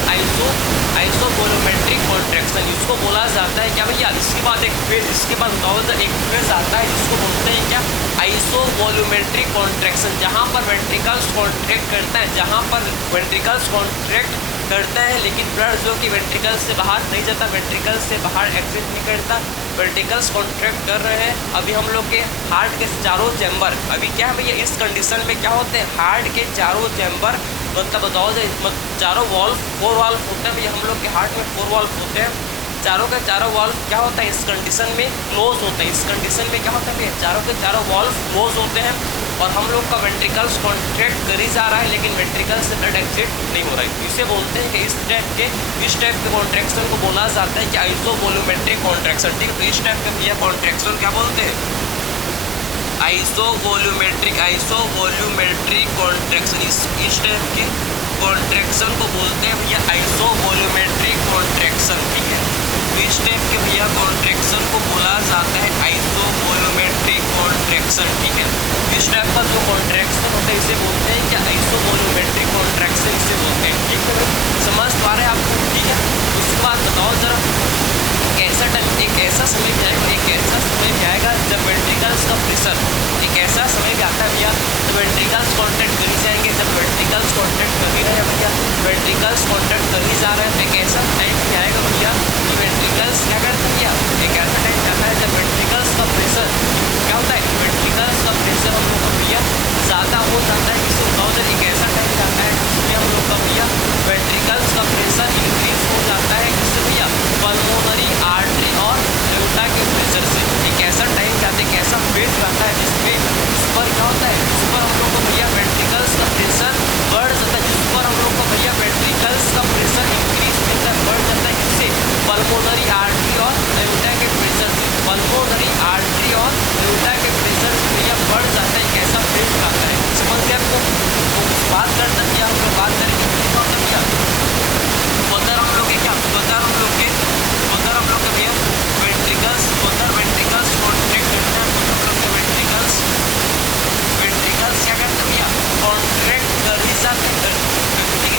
आइसोवॉल्यूमेट्रिक कॉन्ट्रैक्शन, इसको बोला जाता है क्या भैया। इसके बाद एक फेज, इसके बाद बताओ एक फेज आता है जिसको बोलते हैं क्या, आइसोवॉल्यूमेट्रिक कॉन्ट्रैक्शन, जहाँ पर वेंट्रिकल्स कॉन्ट्रैक्ट करता है, जहाँ पर वेंट्रिकल्स कॉन्ट्रैक्ट करता है लेकिन ब्लड जो कि वेंट्रिकल्स से बाहर नहीं जाता, वेंट्रिकल्स से बाहर एग्जिट नहीं करता, वेंट्रिकल्स कॉन्ट्रैक्ट कर रहे हैं। अभी हम लोग के हार्ट के चारों चैम्बर, अभी क्या है भैया, इस कंडीशन में क्या होते हैं, हार्ट के चारों चैम्बर मतलब बताओ जो चारों वॉल्व, 4 वाल्व होते हैं भैया, हम लोग के हार्ट में 4 वाल्व होते हैं, चारों के चारों वाल्व क्या होता है, इस कंडीशन में क्लोज होते हैं, इस कंडीशन में क्या होता है भैया, चारों के चारों वाल्व क्लोज होते हैं और हम लोग का वेंट्रिकल्स कॉन्ट्रैक्ट कर ही जा रहा है लेकिन वेंट्रिकल्स से ब्लड एग्जिट नहीं हो रहा है। इसे बोलते हैं कि इस टाइप के कॉन्ट्रैक्शन को बोला जाता है कि आइसोवॉल्यूमेट्रिक कॉन्ट्रैक्शन, ठीक है। तो इस टाइप के भैया कॉन्ट्रैक्शन क्या बोलते हैं, आइसोवॉल्यूमेट्रिक कॉन्ट्रैक्शन, इस टाइप के कॉन्ट्रैक्शन को बोलते हैं भैया आइसोवॉल्यूमेट्रिक कॉन्ट्रैक्शन, ठीक है। इस टाइप के भैया कॉन्ट्रैक्शन को बोला जाता है आइसोवोल्यूमेट्रिक कॉन्ट्रैक्शन, ठीक है। इस टाइप का जो कॉन्ट्रैक्शन होता है इसे बोलते हैं क्या, आइसोवोल्यूमेट्रिक कॉन्ट्रैक्शन इसे बोलते हैं, ठीक है। समझ पा रहे हैं आपको, ठीक है। उसके बाद बताओ जरा कैसा टाइम, एक ऐसा समय भी आएगा, एक ऐसा समय भी आएगा जब वेंट्रिकल्स का प्रेशर, एक ऐसा समय भी आता है भैया जब वेंट्रिकल्स कॉन्ट्रैक्ट कर ही जाएंगे, जब वेंट्रिकल्स कॉन्ट्रैक्ट कर ही रहे हैं भैया, वेंट्रिकल्स कॉन्ट्रैक्ट कर ही जा रहे हैं, एक ऐसा टाइम भी आएगा भैया कि वेंट्रिकल्स क्या करते हैं भैया, एक ऐसा टाइम आता है जब वेंट्रिकल्स का प्रेशर क्या होता है, वेंट्रिकल्स का प्रेशर हम लोग का भैया ज़्यादा हो जाता है। किसी बताओ जरा एक ऐसा टाइम आता है जिसमें हम लोग का भैया वेंट्रिकल्स का प्रेशर इंक्रीज हो जाता है, किससे भैया, पल्मोनरी आर्टरी और एओर्टा के प्रेशर से। एक ऐसा टाइम जाते एक ऐसा फेज आता है जिसमें उस पर क्या होता है, उस पर हम लोग को भैया वेंट्रिकल्स का प्रेशर बढ़ जाता है, जिस पर हम लोग को भैया वेंट्रिकल्स का प्रेशर इंक्रीज होता है, बढ़ जाता है, किससे, पल्मोनरी आर्टरी और एओर्टा के प्रेशर से। पल्मोनरी आर्टरी और एओर्टा के प्रेशर से भैया बढ़ जाता है, एक ऐसा फेज आता है। समझ गए आपको? बात करते हैं हम लोग, बात करेंगे भैया अगर हम लोग क्या, अगर हम लोग के भैया वेंट्रिकल्स, अगर वेंट्रिकल्स कॉन्ट्रैक्ट करते हैं तो हम लोग के वेंट्रिकल्स क्या करते हैं भैया, कॉन्ट्रैक्ट कर ही जाते हैं, ठीक है।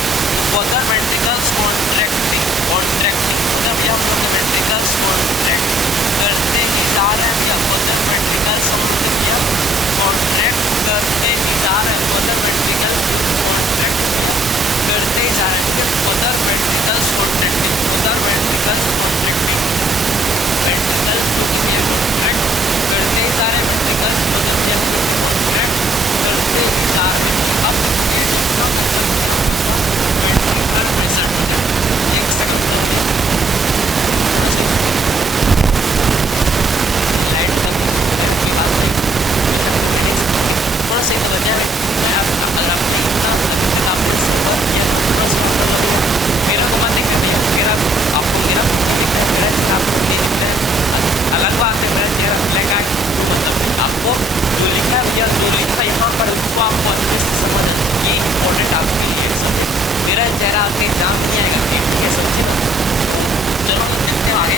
अगर वेंट्रिकल्स कॉन्ट्रैक्टिंग अगर भैया हम लोग के वेंट्रिकल्स कॉन्ट्रैक्ट करते ही जा रहे हैं भैया, अगर वेंट्रिकल्स हम लोग के भैया कॉन्ट्रैक्ट करते ही जा रहे हैं, अगर वेंट्रिकल्स कॉन्ट्रैक्ट करते ही जा रहे हैं, ठीक है। अगर वेंट्रिकल्स कॉन्ट्रैक्टिंग वेंट्रिकल्स जो कि भैया कॉन्ट्रैक्ट करते ही जा रहे हैं, वेंट्रिकल्स जो कि भैया कॉन्ट्रैक्ट करते ही जा रहे हैं। अब वेंट्रिकुलर प्रेशर, एक सेकंड लाइट का थोड़ा सा समझ जाए। अगर आप नहीं होता आपने सुपर किया थोड़ा सा मेरा को बात देखना भैया, मेरा आपको मेरा दिख रहा है, मेरा चेहरा आपको नहीं दिख रहा है, अलग बात है। मेरा चेहरा ब्लैक आंख मतलब आपको जो लिखा है भैया, जो लिखा यहाँ पर उसको आपको अच्छे से समझ आए, ये इम्पोर्टेंट आपके लिए समझे। मेरा चेहरा आपके एग्जाम नहीं आएगा, ठीक है, समझे ना। चलो चलते हैं आगे।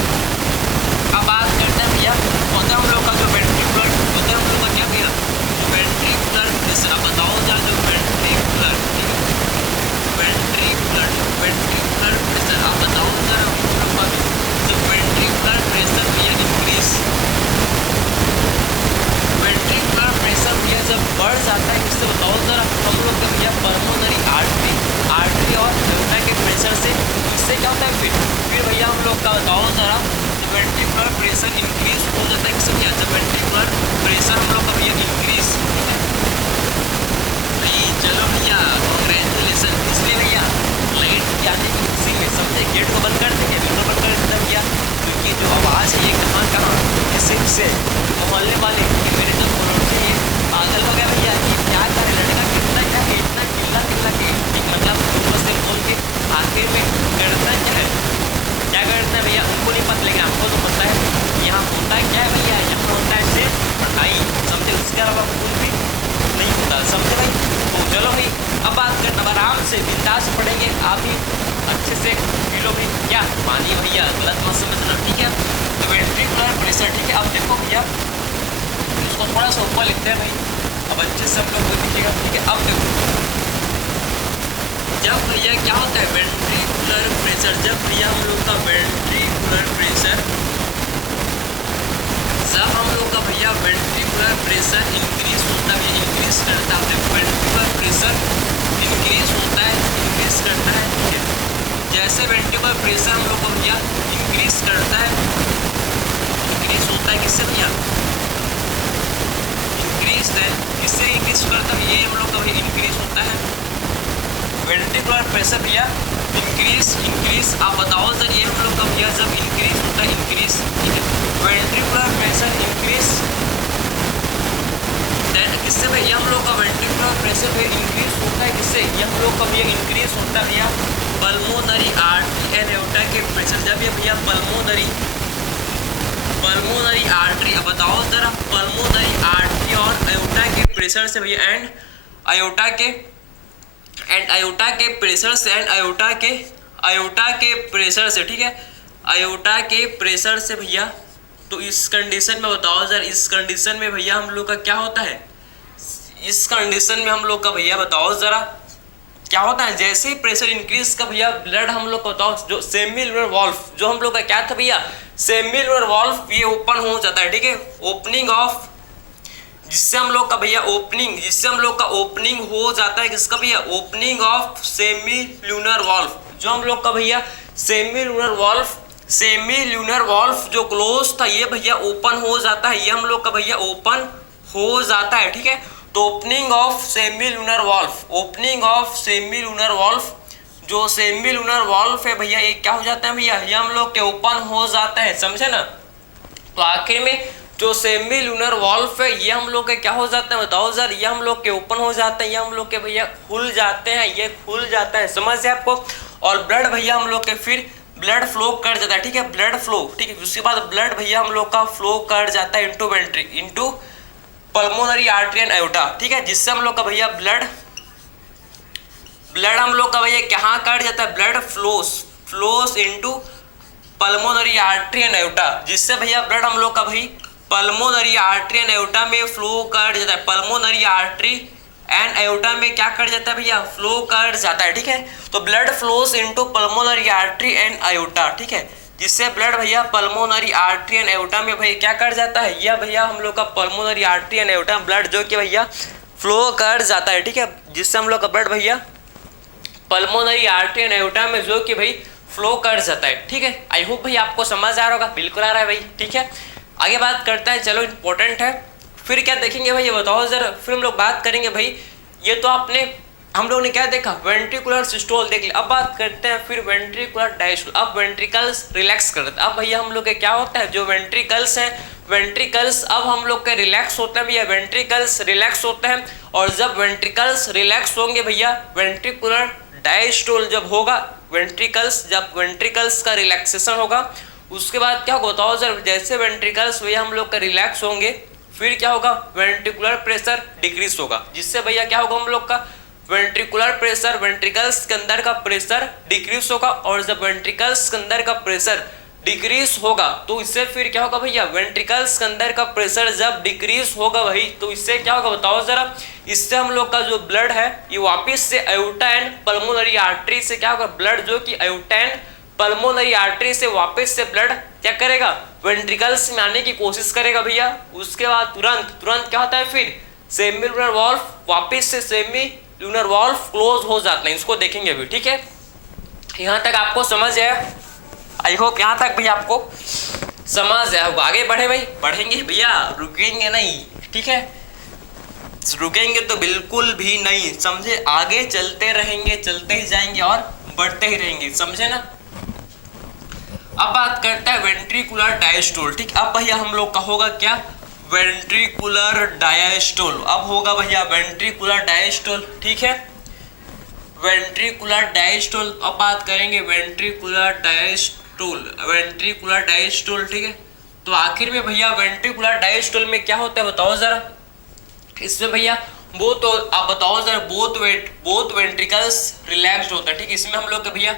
अब बात करते हैं भैया अगर हम लोग का जो वेंट्रिकुलर, अगर हम लोग का क्या भैया वेंट्रिकुलर प्रेशर, अब बताओ जरा जो वेंट्रिकुलर प्रेशर, आप बताओ जरा जो वेंट्रिकुलर प्रेशर भैया इंक्रीज, वेंट्रिकुलर प्रेशर भैया जब बढ़ जाता है, किससे बताओ जरा, हम लोग का भैया पल्मोनरी आर्टरी और एओर्टा के प्रेशर से। इससे क्या होता है फिर भैया हम लोग का बताओ जरा, वेंट्रिकुलर प्रेशर इंक्रीज हो जाता है, किससे भैया, जब वेंट्रिकुलर प्रेशर हम लोग का भैया इंक्रीज, चलो भैया कॉन्ग्रेचुलेसन। इसलिए भैया लाइट आने की खुशी में समझे गेट को बंद कर देंगे, विंडो बंद कर देता भैया, क्योंकि जो आवाज़ है ये कहाँ सिर्फ से मोहल्ले वाले मेरे जो बोलते हैं पागल हो गया भैया, ये क्या करे लड़का कितना क्या है, इतना चिल्ला के मतलब बस बोल के आखिर में करता क्या है, क्या करते हैं भैया उनको नहीं पता, लेकिन आपको तो पता है यहाँ होता है क्या है भैया, यहाँ होता है सिर्फ पढ़ाई, समझे, उसके अलावा कुछ भी नहीं होता, समझे भाई। तो चलो भाई अब बात करना, आराम से बिंदास पढ़ेंगे, आप भी अच्छे से किलो भी क्या मानिए भैया, गलत मत समझना, ठीक है। तो वेंट्रिकुलर प्रेशर, ठीक है। अब देखो भैया इसको थोड़ा सा ऊपर लिखते हैं भाई, अब अच्छे से हम लोग लिखिएगा, ठीक है। अब देखो जब भैया क्या होता है वेंट्रिकुलर प्रेशर, जब भैया हम लोग का वेंट्रिकुलर प्रेशर, जब हम लोग का भैया वेंट्रिकुलर प्रेशर इंक्रीज होता है, इंक्रीज करता है, वेंट्रिकुलर प्रेशर इंक्रीज होता है, इंक्रीज करता है, ठीक है। जैसे वेंट्रिकुलर प्रेशर हम लोग का भैया इंक्रीज करता है, इंक्रीज होता है, किससे भैया इंक्रीज है, किससे इंक्रीज करता है, ये हम लोग का भैया इंक्रीज होता है वेंट्रिकुलर प्रेशर भैया इंक्रीज। आप बताओ सर ये हम लोग का भैया जब इंक्रीज होता है, इंक्रीज, ठीक है, वेंट्रिकुलर प्रेशर इंक्रीज, देन किससे भैया हम लोग का वेंट्रिकुलर प्रेशर भैया इंक्रीज होता है, किससे, ये हम लोग का भैया इंक्रीज होता है भैया पल्मोनरी आर्टरी एंड एओर्टा के प्रेशर, जब ये भैया पल्मोनरी आर्टरी, अब बताओ जरा पल्मोनरी आर्टरी और एओर्टा के प्रेशर से भैया एंड आयोटा के प्रेशर से, एंड आयोटा के प्रेशर से, ठीक है। आयोटा के प्रेशर से भैया, तो इस कंडीशन में बताओ जरा, इस कंडीशन में भैया हम लोग का क्या होता है, इस कंडीशन में हम लोग का भैया बताओ जरा क्या होता है, जैसे ही प्रेशर इंक्रीज का भैया ब्लड हम लोग को बताओ, जो सेमी लूनर वाल्व जो हम लोग का क्या था भैया, सेमी लूनर वाल्व ये ओपन हो जाता है, ठीक है, ओपनिंग ऑफ, जिससे हम लोग का भैया ओपनिंग, जिससे हम लोग का ओपनिंग हो जाता है किसका भैया, opening of semi lunar valve, जो हम लोग का भैया semi lunar valve, semi lunar valve जो क्लोज था ये भैया ओपन हो जाता है, ये हम लोग का भैया ओपन हो जाता है, ठीक है। तो opening of semi lunar valve, opening of semi lunar valve, जो सेमी लूनर वाल्व है भैया ये क्या हो जाता है भैया, ये हम लोग के ओपन हो जाता है, समझे ना। तो आखिर में जो सेमी लूनर वाल्व है ये हम लोग के क्या हो जाते हैं बताओ जरा, ये हम लोग के ओपन हो जाते हैं, ये हम लोग के भैया खुल जाते हैं, ये खुल जाता है, समझ है आपको। और ब्लड भैया हम लोग के फिर ब्लड फ्लो कर जाता है, ठीक है, ब्लड फ्लो, ठीक है, उसके बाद ब्लड भैया हम लोग का फ्लो कर जाता है into ventricle, into pulmonary artery and aorta, ठीक है, जिससे हम लोग का भैया ब्लड हम लोग का भैया कहाँ कट जाता है, blood flows into pulmonary artery and iota, जिससे भैया ब्लड हम लोग का भाई पल्मोनरी आर्टरी एंड आयोटा में फ्लो कर जाता है, पल्मोनरी आर्टरी एंड आयोटा में क्या कर जाता है भैया, फ्लो कर जाता है, ठीक है। तो blood flows into pulmonary artery and aorta, ठीक है, जिससे ब्लड भैया पल्मोनरी आर्टरी एंड आयोटा में भैया क्या कर जाता है, यह भैया हम लोग का pulmonary artery and iota blood जो कि भैया फ्लो कर जाता है, ठीक है, जिससे हम लोग का ब्लड भैया पल्मोनरी आर्टरी एंड आयोटा में जो कि भाई फ्लो कर जाता है, ठीक है। आई होप भाई आपको समझ आ रहा होगा, बिल्कुल आ रहा है भाई, ठीक है। आगे बात करते हैं, चलो इंपॉर्टेंट है, फिर क्या देखेंगे भाई ये बताओ जरा, फिर हम लोग बात करेंगे भाई, ये तो आपने हम लोग ने क्या देखा, वेंट्रिकुलर सिस्टोल देख लिया, अब बात करते हैं फिर वेंट्रिकुलर डायस्टोल। अब वेंट्रिकल्स रिलैक्स कर देते हैं, अब भैया हम लोग के क्या होता है, जो वेंट्रिकल्स हैं, वेंट्रिकल्स अब हम लोग के रिलैक्स होते हैं भैया, वेंट्रिकल्स रिलैक्स होते हैं, और जब वेंट्रिकल्स रिलैक्स होंगे भैया, वेंट्रिकुलर डायस्टोल जब होगा, वेंट्रिकल्स जब वेंट्रिकल्स का रिलैक्सेशन होगा उसके बाद क्या होगा बताओ जरा, जैसे वेंट्रिकल्स भैया हम लोग का रिलैक्स होंगे फिर क्या होगा, वेंट्रिकुलर प्रेशर डिक्रीज होगा, जिससे भैया क्या होगा हम लोग का वेंट्रिकुलर प्रेशर, वेंट्रिकल्स के अंदर का प्रेशर डिक्रीज होगा, और जब वेंट्रिकल्स के अंदर का प्रेशर डिक्रीज होगा तो इससे फिर क्या होगा भैया, वेंट्रिकल्स के अंदर का प्रेशर जब डिक्रीज होगा भाई तो इससे क्या होगा बताओ जरा, इससे हम लोग का जो ब्लड है ये वापस से आयोटा एंड पल्मोनरी आर्टरी से क्या होगा, ब्लड जो कि आयोटा एंड पल्मोनरी आर्टरी से वापस से ब्लड क्या करेगा, वेंट्रिकल्स में आने की कोशिश करेगा भैया। उसके बाद तुरंत क्या होता है, फिर सेमी लूनर वाल्व वापस से सेमी लूनर वाल्व क्लोज हो जाते हैं, इसको देखेंगे अभी, ठीक है। यहाँ तक आपको समझ आया, आई होप यहाँ तक भैया आपको समझ आया होगा। आगे बढ़े भाई, बढ़ेंगे भैया, रुकेंगे नहीं, ठीक है, रुकेंगे तो बिल्कुल भी नहीं, समझे, आगे चलते रहेंगे, चलते ही जाएंगे और बढ़ते ही रहेंगे, समझे ना। अब बात करता है वेंट्रिकुलर डायस्टोल, ठीक, अब भैया हम लोग का होगा क्या, वेंट्रिकुलर डायस्टोल, अब होगा भैया वेंट्रिकुलर डायस्टोल, ठीक है, वेंट्रिकुलर डायस्टोल। अब बात करेंगे वेंट्रिकुलर डायस्टोल, वेंट्रिकुलर डायस्टोल, ठीक है। तो आखिर में भैया वेंट्रिकुलर डायस्टोल में क्या होता है बताओ जरा, इसमें भैया बोथ, आप बताओ जरा, बोथ वेंट्रिकल्स रिलैक्स्ड होता है, ठीक, इसमें हम लोग के भैया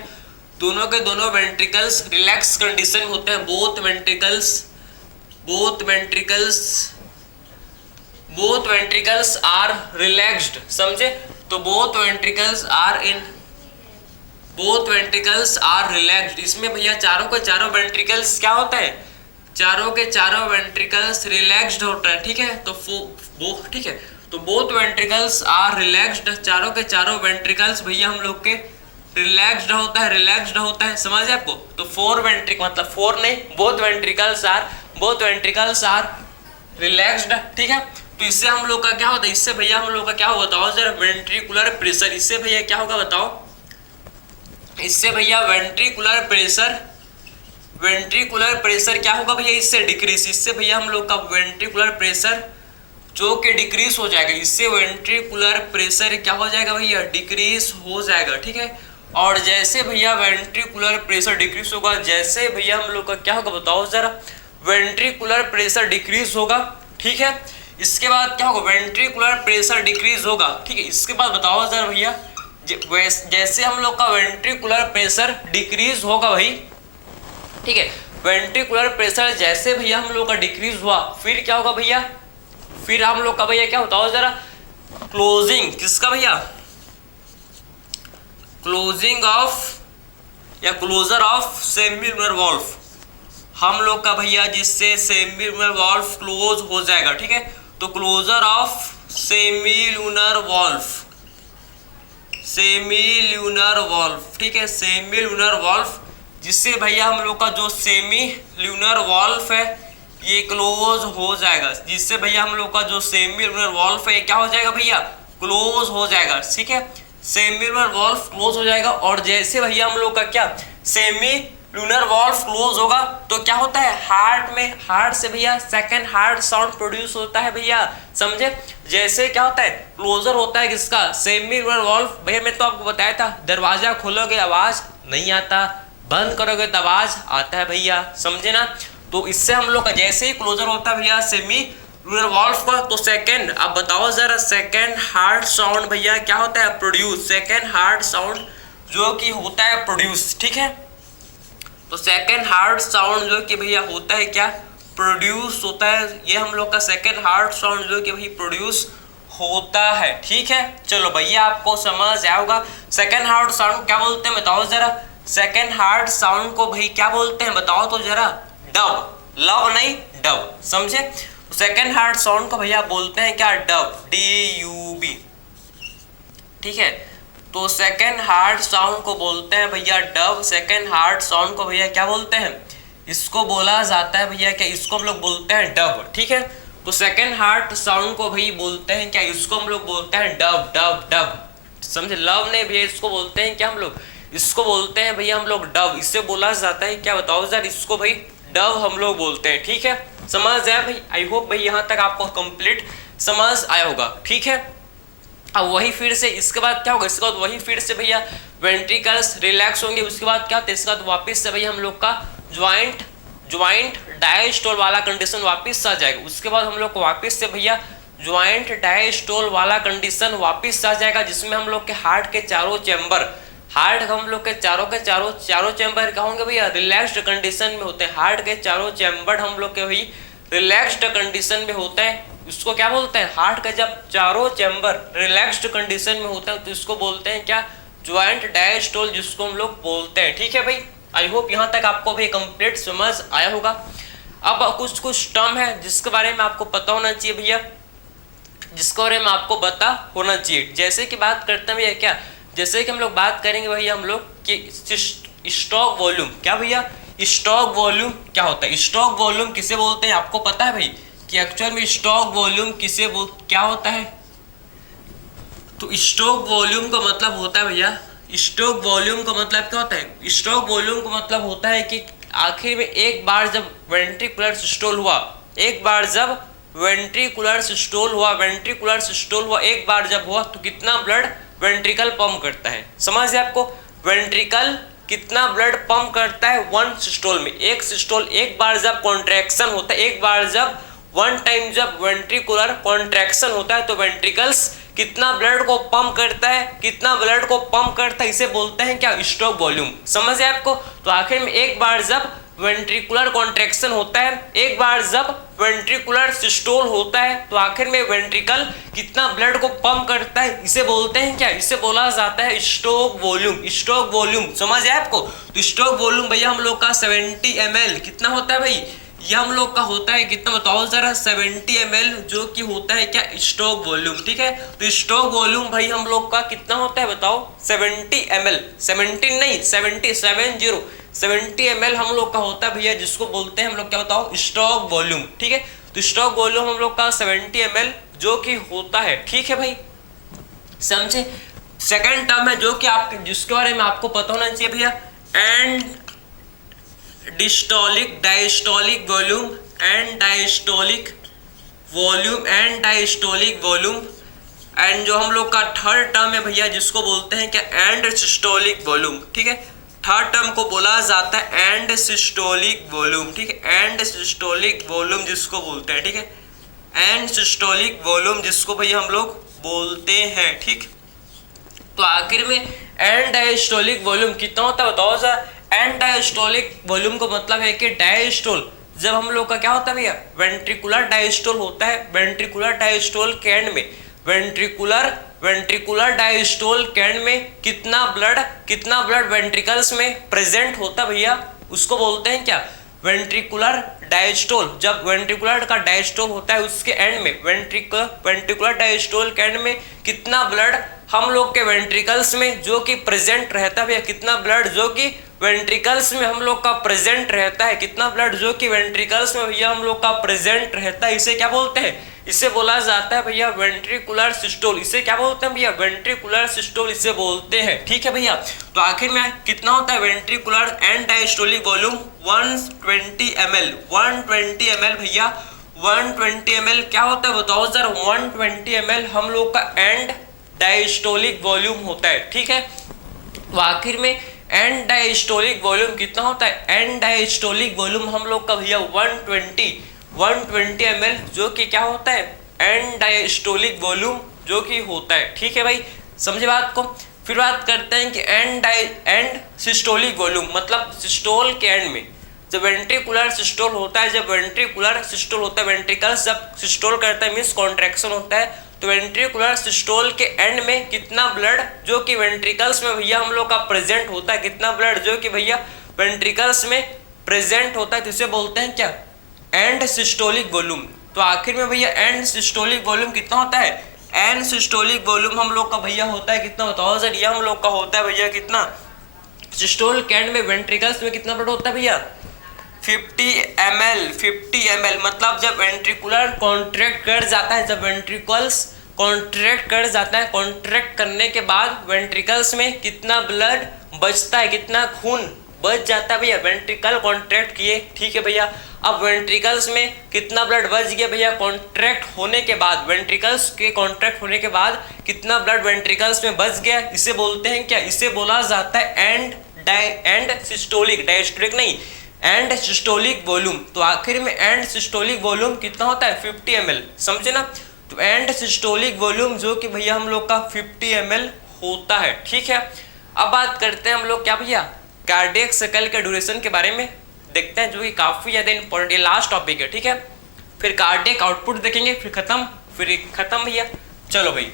दोनों के दोनों वेंट्रिकल्स रिलैक्स कंडीशन होते हैं, बोथ वेंट्रिकल्स आर रिलैक्स्ड, समझे, तो बोथ वेंट्रिकल्स आर रिलैक्स्ड, इसमें भैया चारों के चारों वेंट्रिकल्स क्या होता है, चारों के चारों वेंट्रिकल्स रिलैक्स्ड होता है, ठीक है। तो ठीक है, तो बोथ वेंट्रिकल्स आर रिलैक्स्ड, चारों के चारों वेंट्रिकल्स भैया हम लोग के रिलैक्स्ड होता है, समझ है आपको। तो फोर वेंट्रिकल मतलब फोर नहीं, बोथ वेंट्रिकल्स आर रिलैक्स्ड, ठीक है। तो इससे हम लोग का क्या होता है, इससे भैया हम लोग का क्या होगा बताओ जरा, वेंट्रिकुलर प्रेशर, इससे भैया क्या होगा बताओ, इससे भैया वेंट्रिकुलर प्रेशर क्या होगा भैया, इससे डिक्रीज, इससे भैया हम लोग का वेंट्रिकुलर प्रेशर जो कि डिक्रीज हो जाएगा, इससे वेंट्रिकुलर प्रेशर क्या हो जाएगा भैया, डिक्रीज हो जाएगा, ठीक है। और जैसे भैया वेंट्रिकुलर प्रेशर डिक्रीज होगा, जैसे भैया हम लोग का क्या होगा बताओ जरा, वेंट्रिकुलर प्रेशर डिक्रीज होगा, ठीक है। इसके बाद क्या होगा, वेंट्रिकुलर प्रेशर डिक्रीज होगा, ठीक है। इसके बाद बताओ जरा भैया, जैसे हम लोग का वेंट्रिकुलर प्रेशर डिक्रीज होगा भाई, ठीक है। वेंट्रिकुलर प्रेशर जैसे भैया हम लोग का डिक्रीज हुआ, फिर क्या होगा भैया, फिर हम लोग का भैया क्या होता है जरा, क्लोजिंग किसका भैया, क्लोजिंग ऑफ या क्लोजर ऑफ सेमिलुनर वॉल्व, हम लोग का भैया जिससे सेमिलुनर वॉल्व क्लोज हो जाएगा। ठीक है, तो closure of semilunar valve, semilunar valve, ठीक है, सेमिलुनर वॉल्व, जिससे भैया हम लोग का जो सेमिलुनर वॉल्व है ये क्लोज हो जाएगा, जिससे भैया हम लोग का जो सेमिलुनर वॉल्व है ये क्या हो जाएगा भैया, क्लोज हो जाएगा। ठीक है, सेमिलुनर वॉल्व क्लोज हो जाएगा। और जैसे भैया हम लोग का क्या सेमिलुनर वॉल्व क्लोज होगा तो क्या होता है, हार्ट में, हार्ट से भैया सेकंड हार्ट साउंड प्रोड्यूस होता है भैया, समझे। जैसे क्या होता है, क्लोजर होता है किसका, सेमिलुनर वॉल्व। भैया मैं तो आपको बताया था, दरवाजा खोलोगे आवाज नहीं आता, बंद करोगे तो आवाज आता है भैया, समझे ना। तो इससे हम लोग का जैसे ही क्लोजर होता है भैया सेमिलुनर वॉल्व का, तो सेकंड, अब बताओ जरा, सेकंड हार्ट साउंड भैया क्या होता है, प्रोड्यूस, सेकंड हार्ट साउंड जो कि होता है प्रोड्यूस। ठीक है, तो सेकंड हार्ट साउंड जो कि भैया होता है क्या, प्रोड्यूस होता है, ये हम लोग का सेकंड हार्ट साउंड जो कि भाई प्रोड्यूस होता है। ठीक है, चलो भैया आपको समझ आया होगा। सेकंड हार्ट साउंड क्या बोलते हैं बताओ जरा, सेकंड हार्ट साउंड को भाई क्या बोलते हैं बताओ तो जरा, डब, लव नहीं डब, समझे। सेकंड हार्ट साउंड को भैया बोलते हैं क्या, डब, DUB। ठीक है, तो सेकंड हार्ट साउंड को बोलते हैं भैया डब। सेकंड हार्ट साउंड को भैया क्या बोलते हैं, इसको बोला जाता है भैया क्या, इसको हम लोग बोलते हैं डब। ठीक है, तो सेकंड हार्ट साउंड को भाई बोलते हैं क्या, इसको हम लोग बोलते हैं डब, डब डब, समझे। लव ने भैया इसको बोलते हैं क्या, हम लोग इसको बोलते हैं भैया हम लोग डब, इससे बोला जाता है क्या बताओ यार, इसको भाई डब हम लोग बोलते हैं। ठीक है, समझ आया भाई, आई होप भाई यहाँ तक आपको कंप्लीट समझ आया होगा। ठीक है, अब वही फिर से इसके बाद क्या होगा, इसके बाद वही फिर से भैया वेंट्रिकल्स रिलैक्स होंगे, उसके बाद क्या होता है, इसके बाद वापस से भैया हम लोग का ज्वाइंट डायस्टोल वाला कंडीशन वापस आ जाएगा। उसके बाद हम लोग को वापस से भैया ज्वाइंट डायस्टोल वाला कंडीशन वापस आ जाएगा, जिसमें हम लोग के हार्ट के चारों चैम्बर, हार्ट हम लोग के चारों चैम्बर क्या होंगे भैया, रिलैक्स्ड कंडीशन में होते हैं। हार्ट के चारों चैम्बर हम लोग के भाई रिलैक्स्ड कंडीशन में होते हैं। इसको क्या बोलते हैं, हार्ट का जब चारों चैम्बर रिलैक्स्ड कंडीशन में होता है तो इसको बोलते हैं क्या, ज्वाइंट डायस्टोल, जिसको हम लोग बोलते हैं। ठीक है भाई, आई होप यहाँ तक आपको भाई कंप्लीट समझ आया होगा। अब कुछ टर्म है जिसके बारे में आपको पता होना चाहिए भैया, जिसके बारे में आपको पता होना चाहिए। जैसे कि बात करते हैं भैया क्या, जैसे कि हम लोग बात करेंगे भैया हम लोग कि स्टॉक वॉल्यूम, क्या भैया, स्टॉक वॉल्यूम क्या होता है, स्टॉक वॉल्यूम किसे बोलते हैं आपको पता है भाई, कि एक्चुअल में स्टॉक वॉल्यूम किसे क्या होता है। तो स्टॉक वॉल्यूम का मतलब होता है भैया, स्टॉक वॉल्यूम का मतलब क्या होता है, स्टॉक वॉल्यूम का मतलब होता है कि आखिर में एक बार जब वेंट्रिकुलर सिस्टोल हुआ, एक बार जब वेंट्रिकुलर सिस्टोल हुआ एक बार जब हुआ तो कितना ब्लड वेंट्रिकल पंप करता है, समझ आपको। वेंट्रिकल कितना ब्लड पंप करता है, वन सिस्टोल में, एक सिस्टोल, एक बार जब कॉन्ट्रैक्शन होता है, एक बार जब वन टाइम जब वेंट्रिकुलर कॉन्ट्रैक्शन होता है तो वेंट्रिकल्स कितना ब्लड को पंप करता है, कितना ब्लड को पंप करता है, इसे बोलते हैं क्या, स्टॉक वॉल्यूम, समझ है आपको। तो आखिर में एक बार जब वेंट्रिकुलर कॉन्ट्रैक्शन होता है, एक बार जब वेंट्रिकुलर सिस्टोल होता है तो आखिर में वेंट्रिकल कितना ब्लड को पंप करता है, इसे बोलते हैं क्या, इसे बोला जाता है स्टॉक वॉल्यूम। स्टॉक वॉल्यूम समझ है आपको। तो स्टॉक वॉल्यूम भैया हम लोग का 70 ml कितना होता है भाई, यह हम लोग का होता है कितना बताओ जरा, 70 ml, जो कि होता है क्या, स्टॉक वॉल्यूम। ठीक है, तो स्टॉक वॉल्यूम भाई हम लोग का कितना होता है बताओ, 70 ml, 17 नहीं 70 ml हम लोग का होता है भैया, जिसको बोलते हैं हम लोग क्या बताओ, स्टॉक वॉल्यूम। ठीक है, तो स्टॉक वॉल्यूम हम लोग का 70 ml जो कि होता है। ठीक है भाई, समझे। सेकंड टर्म है जो कि आप, जिसके बारे में आपको पता होना चाहिए भैया, and diastolic diastolic volume, and diastolic volume, and diastolic volume. And जो हम लोग का थर्ड टर्म है भैया, जिसको बोलते हैं क्या, एंड सिस्टोलिक वॉल्यूम। ठीक है, थर्ड टर्म को बोला जाता है एंड सिस्टोलिक वॉल्यूम। ठीक है, एंड सिस्टोलिक वॉल्यूम जिसको बोलते हैं। ठीक है, एंड सिस्टोलिक वॉल्यूम जिसको भैया हम लोग बोलते हैं। ठीक, तो आखिर में एंड डायस्टोलिक वॉल्यूम कितना होता है बताओ सर, एंड डायस्टोलिक वॉल्यूम का मतलब है कि डायस्टोल जब हम लोग का क्या होता है भैया, वेंट्रिकुलर डायस्टोल होता है, वेंट्रिकुलर डायस्टोल के एंड में वेंट्रिकुलर डायस्टोल के एंड में कितना ब्लड वेंट्रिकल्स में प्रेजेंट होता भैया, उसको बोलते हैं क्या, वेंट्रिकुलर डायस्टोल। जब वेंट्रिकुलर का डायस्टोल होता है उसके एंड में वेंट्रिकुलर डायस्टोल के एंड में कितना ब्लड हम लोग के वेंट्रिकल्स में जो कि प्रेजेंट रहता है भैया, कितना ब्लड जो कि वेंट्रिकल्स में हम लोग का प्रेजेंट रहता है, कितना ब्लड जो कि वेंट्रिकल्स में भैया हम लोग का प्रेजेंट रहता है, इसे क्या बोलते हैं, इसे बोला जाता है भैया वेंट्रिकुलर सिस्टोल। इसे क्या बोलते हैं भैया, वेंट्रिकुलर सिस्टोल इसे बोलते हैं। ठीक है भैया, तो आखिर में कितना होता है ventricular and diastolic volume 120 ml, 120 ml भैया, 120 ml क्या होता है बताओ जरा, 120 ml हम लोग का एंड डायस्टोलिक वॉल्यूम होता है। ठीक है, तो आखिर में एंड डायस्टोलिक वॉल्यूम कितना होता है, एंड डायस्टोलिक वॉल्यूम हम लोग का भैया 120 ml जो कि क्या होता है, एंड डायस्टोलिक वॉल्यूम जो कि होता है। ठीक है भाई, समझे बात को। फिर बात करते हैं कि एंड सिस्टोलिक वॉल्यूम, मतलब सिस्टोल के एंड में जब वेंट्रिकुलर सिस्टोल होता है, जब वेंट्रिकुलर सिस्टोल होता है, वेंट्रिकल्स जब सिस्टोल करता है मीन्स कॉन्ट्रैक्शन होता है, तो वेंट्रिकुलर सिस्टोल के एंड में कितना ब्लड जो कि वेंट्रिकल्स में भैया हम लोग का प्रेजेंट होता है, कितना ब्लड जो कि भैया वेंट्रिकल्स में प्रेजेंट होता है, तो इसे बोलते हैं क्या, एंड सिस्टोलिक वॉल्यूम। तो आखिर में भैया एंड सिस्टोलिक वॉल्यूम कितना होता है, एंड सिस्टोलिक वॉल्यूम हम लोग का भैया होता है कितना बताओ सर, ये हम लोग का होता है भैया कितना, सिस्टोल के एंड में वेंट्रिकल्स में कितना ब्लड होता है भैया 50 ml। मतलब जब वेंट्रिकुलर कॉन्ट्रैक्ट कर जाता है, जब वेंट्रिकल्स कॉन्ट्रैक्ट कर जाता है, कॉन्ट्रैक्ट करने के बाद वेंट्रिकल्स में कितना ब्लड बचता है, कितना खून बच जाता है भैया, वेंट्रिकल कॉन्ट्रैक्ट किए। ठीक है भैया, अब वेंट्रिकल्स में कितना ब्लड बच गया भैया कॉन्ट्रैक्ट होने के बाद, वेंट्रिकल्स के कॉन्ट्रैक्ट होने के बाद कितना ब्लड वेंट्रिकल्स में बच गया, इसे बोलते हैं क्या, इसे बोला जाता है एंड सिस्टोलिक, डायस्टोलिक नहीं, एंड सिस्टोलिक वॉल्यूम। तो आखिर में एंड सिस्टोलिक वॉल्यूम कितना होता है 50 ml, समझे ना। तो एंड सिस्टोलिक वॉल्यूम जो कि भैया हम लोग का 50 ml होता है। ठीक है, अब बात करते हैं हम लोग क्या भैया कार्डियक साइकिल के ड्यूरेशन के बारे में देखते हैं, जो कि काफ़ी ज़्यादा इंपॉर्टेंट, ये लास्ट टॉपिक है। ठीक है, फिर कार्डियक आउटपुट देखेंगे, फिर खत्म भैया। चलो भाई,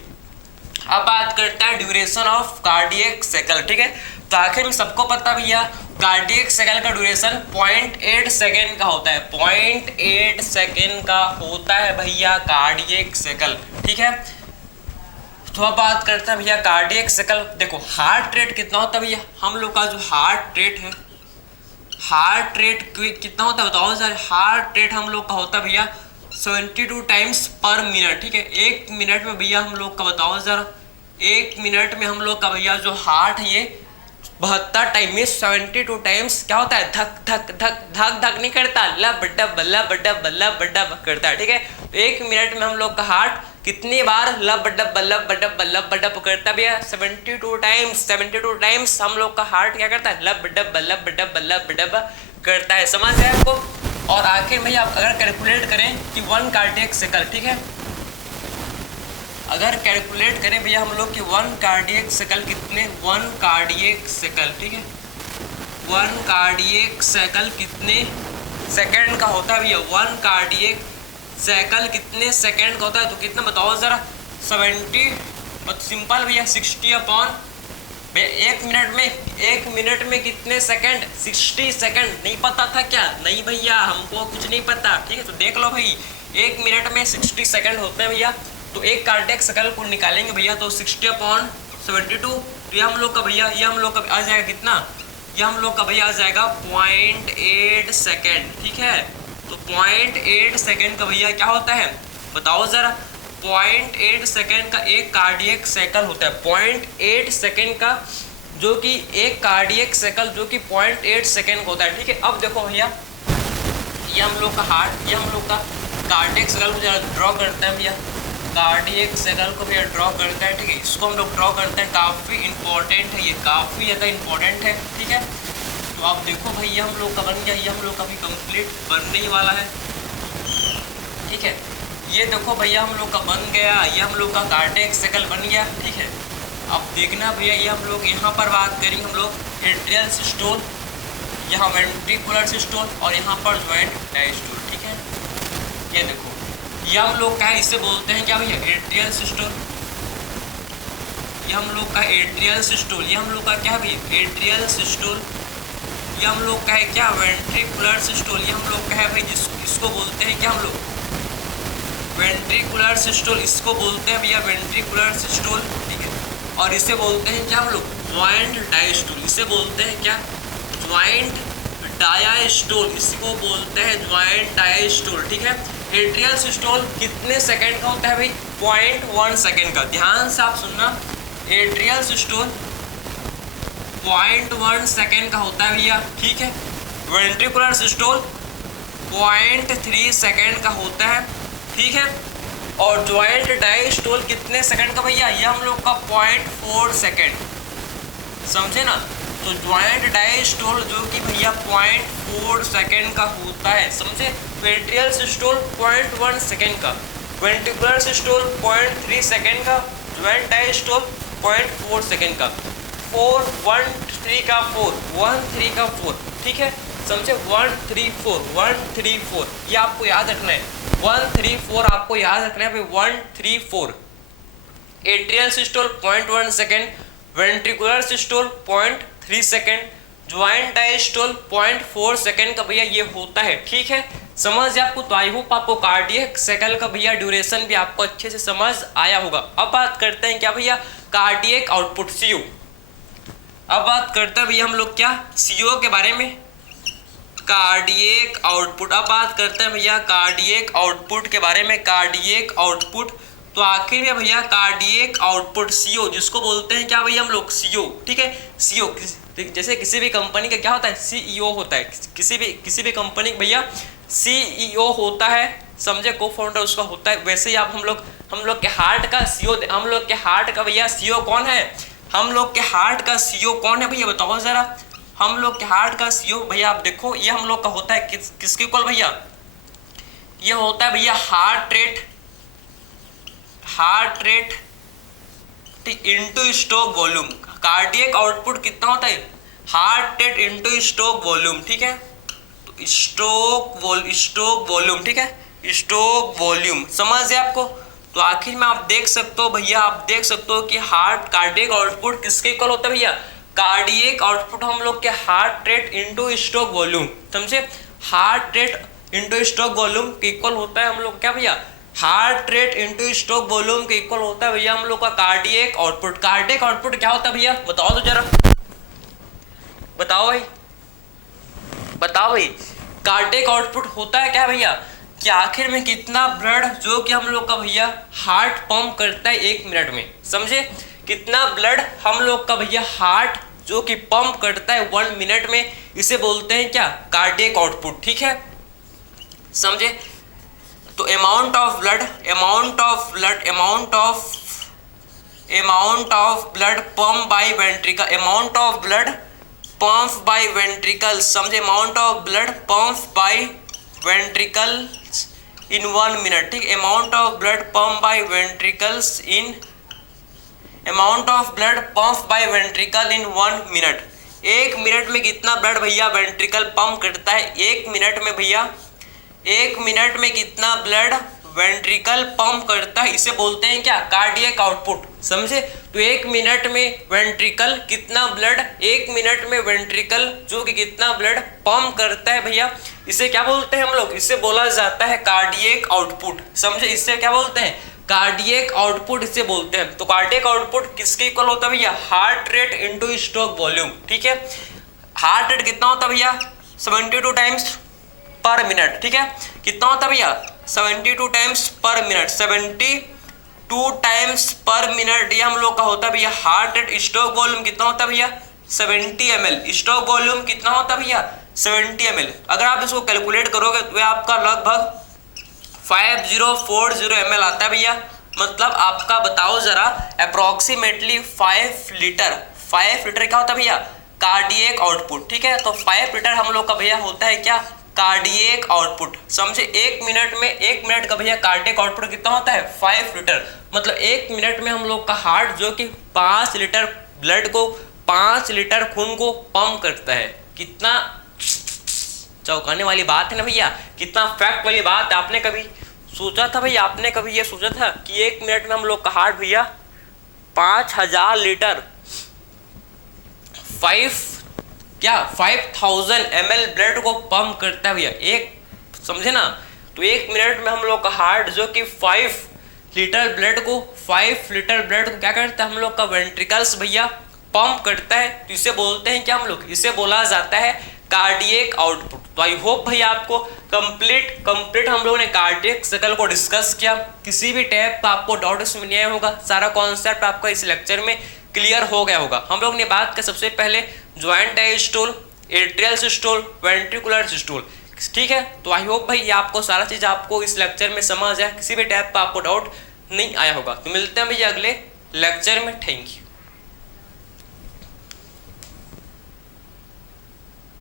अब बात करते हैं ड्यूरेशन ऑफ कार्डियक साइकिल। ठीक है, तो आखिर में सबको पता भैया कार्डियक साइकिल का ड्यूरेशन 0.8 सेकेंड का होता है, 0.8 सेकेंड का होता है भैया कार्डियक साइकिल। ठीक है, तो अब बात करते हैं भैया कार्डियक साइकिल। देखो हार्ट रेट कितना होता है भैया, हम लोग का जो हार्ट रेट है, हार्ट रेट कितना होता है बताओ सर, हार्ट रेट हम लोग का होता है भैया 72 टाइम्स पर मिनट। ठीक है, 1 मिनट में भैया हम लोग का बताओ जरा, 1 मिनट में हम लोग का भैया जो हार्ट है ये 72 टाइम में 72 टाइम्स क्या होता है, धक धक धक धक धक नहीं करता, लब डब लब डब लब डब करता है। ठीक है, तो 1 मिनट में हम लोग का हार्ट कितनी बार लब डब करता है भैया 72 टाइम्स, 72 टाइम्स हम लोग का हार्ट क्या करता है, लब डब करता है। समझ गए आपको। और आखिर में आप अगर कैलकुलेट करें कि 1 कार्डियक साइकिल, ठीक है, अगर कैलकुलेट करें भैया हम लोग कि 1 कार्डियक साइकिल कितने, 1 कार्डियक साइकिल, ठीक है, 1 कार्डियक साइकिल कितने सेकंड का होता है भैया, 1 कार्डियक साइकिल कितने सेकंड का होता है, तो कितना बताओ जरा 70, सिंपल भैया 60 अपॉन भैया 1 मिनट में कितने सेकंड, 60 सेकंड। नहीं पता था क्या, नहीं भैया हमको कुछ नहीं पता। ठीक है, तो देख लो भाई 1 मिनट में 60 सेकंड होते हैं भैया, तो एक कार्डियक साइकिल को निकालेंगे भैया तो 60 अपॉन 72, तो ये हम लोग का भैया, ये हम लोग का आ जाएगा कितना, ये हम लोग का भैया आ जाएगा 0.8 सेकेंड। ठीक है, तो 0.8 सेकेंड का भैया क्या होता है बताओ जरा, 0.8 सेकेंड का एक कार्डियक साइकिल होता है, 0.8 सेकेंड का जो कि एक कार्डियक साइकिल जो कि 0.8 सेकेंड का होता है। ठीक है, अब देखो भैया ये हम लोग का हार्ट, ये हम लोग का कार्डियक साइकिल को जरा ड्रॉ करते हैं भैया, कार्डियक साइकिल को भैया ड्रॉ करते हैं। ठीक है, इसको हम लोग ड्रॉ करते हैं, काफ़ी इंपॉर्टेंट है, ये काफ़ी ज़्यादा इंपॉर्टेंट है। ठीक है, तो आप देखो भाई ये हम लोग का बन गया, ये हम लोग का भी कंप्लीट बनने ही वाला है। ठीक है, ये देखो भैया हम लोग का बन गया, ये हम लोग का कार्डियक साइकिल बन गया। ठीक है, अब देखना भैया ये हम लोग यहाँ पर बात करेंगे हम लोग एट्रियल सिस्टोल, यहाँ वेंट्रिकुलर सिस्टोल और यहाँ पर ज्वाइंट डायस्टोल, ठीक है। ये देखो, ये हम लोग क्या है, इसे बोलते हैं क्या भैया, एट्रियल सिस्टोल। ये हम लोग का एट्रियल सिस्टोल, ये हम लोग का क्या भाई, एट्रियल सिस्टोल। ये हम लोग का है क्या, वेंट्रिकुलर सिस्टोल। ये हम लोग का है भाई, इसको बोलते हैं क्या हम लोग, वेंट्रिकुलर सिस्टोल। इसको बोलते हैं भैया वेंट्रिकुलर सिस्टोल, ठीक है। और इसे बोलते हैं क्या हम लोग, ज्वाइंट डायस्टोल। इसे बोलते हैं क्या, ज्वाइंट डायस्टोल। इसको बोलते हैं ज्वाइंट डायस्टोल, ठीक है। एट्रियल सिस्टोल कितने सेकंड का होता है भाई, 0.1 सेकंड का। ध्यान से आप सुनना, एट्रियल सिस्टोल 0.1 सेकेंड का होता है भैया, ठीक है। वेंट्रिकुलर सिस्टोल 0.3 सेकेंड का होता है, ठीक है। और ज्वाइंट डायस्टोल कितने सेकंड का भैया, ये हम लोग का 0.4 सेकेंड, समझे ना। तो ज्वाइंट डायस्टोल जो कि भैया 0.4 सेकेंड का होता है, समझे। एट्रियल सिस्टोल 0.1 सेकेंड का, वेंट्रिकुलर सिस्टोल 0.3 सेकेंड का, ज्वाइंट डायस्टोल 0.4 सेकेंड का। 4 1 3 का 4 1 3 का 4, ठीक है, समझे। 1 3 4 1 3 4, ये आपको याद रखना है। 1 3 4 आपको याद रखना है भाई, 1 3 4। Atrial systole 0.1 second, ventricular systole 0.3 second, joint diastole 0.4 second का भैया ये होता है, ठीक है। समझ आपको, तो आई होप आपको कार्डियक साइकिल का भैया ड्यूरेशन भी आपको अच्छे से समझ आया होगा। अब बात करते हैं क्या भैया, कार्डियक आउटपुट सीओ। अब बात करते हैं भैया हम लोग क्या, सीओ के बारे में, कार्डियक आउटपुट। अब बात करते हैं भैया कार्डियक आउटपुट के बारे में, कार्डियक आउटपुट। तो आखिर में भैया कार्डियक आउटपुट सीओ, जिसको बोलते हैं क्या भैया हम लोग, सीओ, ठीक है। सीओ जैसे किसी भी कंपनी का क्या होता है, सीईओ होता है। किसी भी कंपनी भैया सीईओ होता है, समझे, को फाउंडर उसका होता है। वैसे ही आप हम लोग के हार्ट का सीईओ, हम लोग के हार्ट का भैया सीईओ कौन है, हम लोग के हार्ट का सीईओ कौन है भैया, बताओ जरा। हम लोग के हार्ट का सीईओ भैया आप देखो, ये हम लोग का होता है किसके इक्वल भैया, ये होता है भैया heart rate into stroke volume. Cardiac output कितना होता है, heart rate into stroke volume, ठीक है। तो स्ट्रोक वॉल्यूम, ठीक है, स्ट्रोक वॉल्यूम, समझ है आपको। तो आखिर में आप देख सकते हो भैया, आप देख सकते हो कि कार्डियक आउटपुट किसके इक्वल होता है भैया, कार्डियक आउटपुट हम लोग के heart rate into stroke volume, समझे। Heart rate into stroke volume के इक्वल होता है हम लोग क्या भैया, heart rate into stroke volume के इक्वल होता है भैया हम लोग का कार्डियक आउटपुट। कार्डियक आउटपुट क्या होता है भैया, बताओ तो जरा, बताओ भाई, बताओ भाई। कार्डियक आउटपुट होता है क्या भैया, कि आखिर में कितना ब्लड जो कि हम लोग का भैया हार्ट पंप करता है 1 मिनट में, समझे। कितना ब्लड हम लोग का भैया हार्ट जो कि पंप करता है 1 मिनट में, इसे बोलते हैं क्या, कार्डियक आउटपुट, ठीक है, समझे। तो amount of blood pump by ventricle, amount of blood pump by ventricle, समझे। Amount of blood pump by ventricle in 1 minute, ठीक। Amount of blood pump by ventricles in, amount of blood pump by ventricle in 1 minute. 1 minute में कितना blood भैया ventricle pump करता है, 1 minute में भैया, 1 minute में कितना ब्लड वेंट्रिकल पंप करता है, इसे बोलते हैं क्या, कार्डियक आउटपुट, समझे। तो 1 मिनट में वेंट्रिकल कितना ब्लड, 1 मिनट में वेंट्रिकल जो कि कितना ब्लड पंप करता है भैया, इसे क्या बोलते हैं हम लोग, इसे बोला जाता है कार्डियक आउटपुट, समझे। इससे क्या बोलते हैं, कार्डियक आउटपुट इसे बोलते हैं। तो कार्डियक आउटपुट किसके इक्वल होता है भैया, heart rate into stroke volume, ठीक है। हार्ट रेट कितना होता है भैया, 72 टाइम्स पर मिनट, ठीक है। कितना होता है भैया, 72 टाइम्स पर मिनट, 72 टाइम्स पर मिनट, ये हम लोग का होता है भैया हार्ट रेट। स्ट्रोक वॉल्यूम कितना होता है भैया, 70 ml। स्ट्रोक वॉल्यूम कितना होता है भैया, 70 ml। अगर आप इसको कैलकुलेट करोगे तो आपका लगभग 5040 ml आता है भैया। मतलब आपका बताओ जरा, अप्रोक्सीमेटली 5 लीटर क्या होता है भैया, कार्डियक आउटपुट, ठीक है। तो 5 लीटर हम लोग का भैया होता है क्या, कार्डियक आउटपुट, समझे। 1 मिनट का भैया कार्डियक आउटपुट कितना होता है, 5 लीटर। मतलब 1 मिनट में हम लोग का हार्ट जो कि 5 लीटर ब्लड को, 5 लीटर खून को पंप करता है, कितना, चौंकाने वाली बात है ना भैया, कितना फैक्ट वाली बात है। आपने कभी सोचा था भैया, आपने कभी ये सोचा था कि 1 मिनट में हम लोग का हार्ट भैया 5000 लीटर 5000 ml ब्लड को पंप करता है भैया, एक समझे ना। तो 1 मिनट में हम लोग का हार्ट जो कि 5 लीटर ब्लड को क्या करता है, हम लोग का वेंट्रिकल्स भैया पंप करता है। तो इसे बोलते हैं क्या हम लोग, इसे बोला जाता है कार्डियक आउटपुट। तो आई होप भाई आपको कंप्लीट हम लोगों ने कार्डियक साइकिल को डिस्कस किया। किसी भी टाइप का आपको डाउट इसमें नहीं आया होगा, सारा कॉन्सेप्ट आपका इस लेक्चर में क्लियर हो गया होगा। हम लोग ने बात की सबसे पहले joint diastole, atrial systole, ventricular systole, ठीक है। तो आई होप भाई ये आपको सारा चीज आपको इस लेक्चर में समझ आया, किसी भी टाइप का आपको डाउट नहीं आया होगा। तो मिलते हैं भैया अगले लेक्चर में, थैंक यू।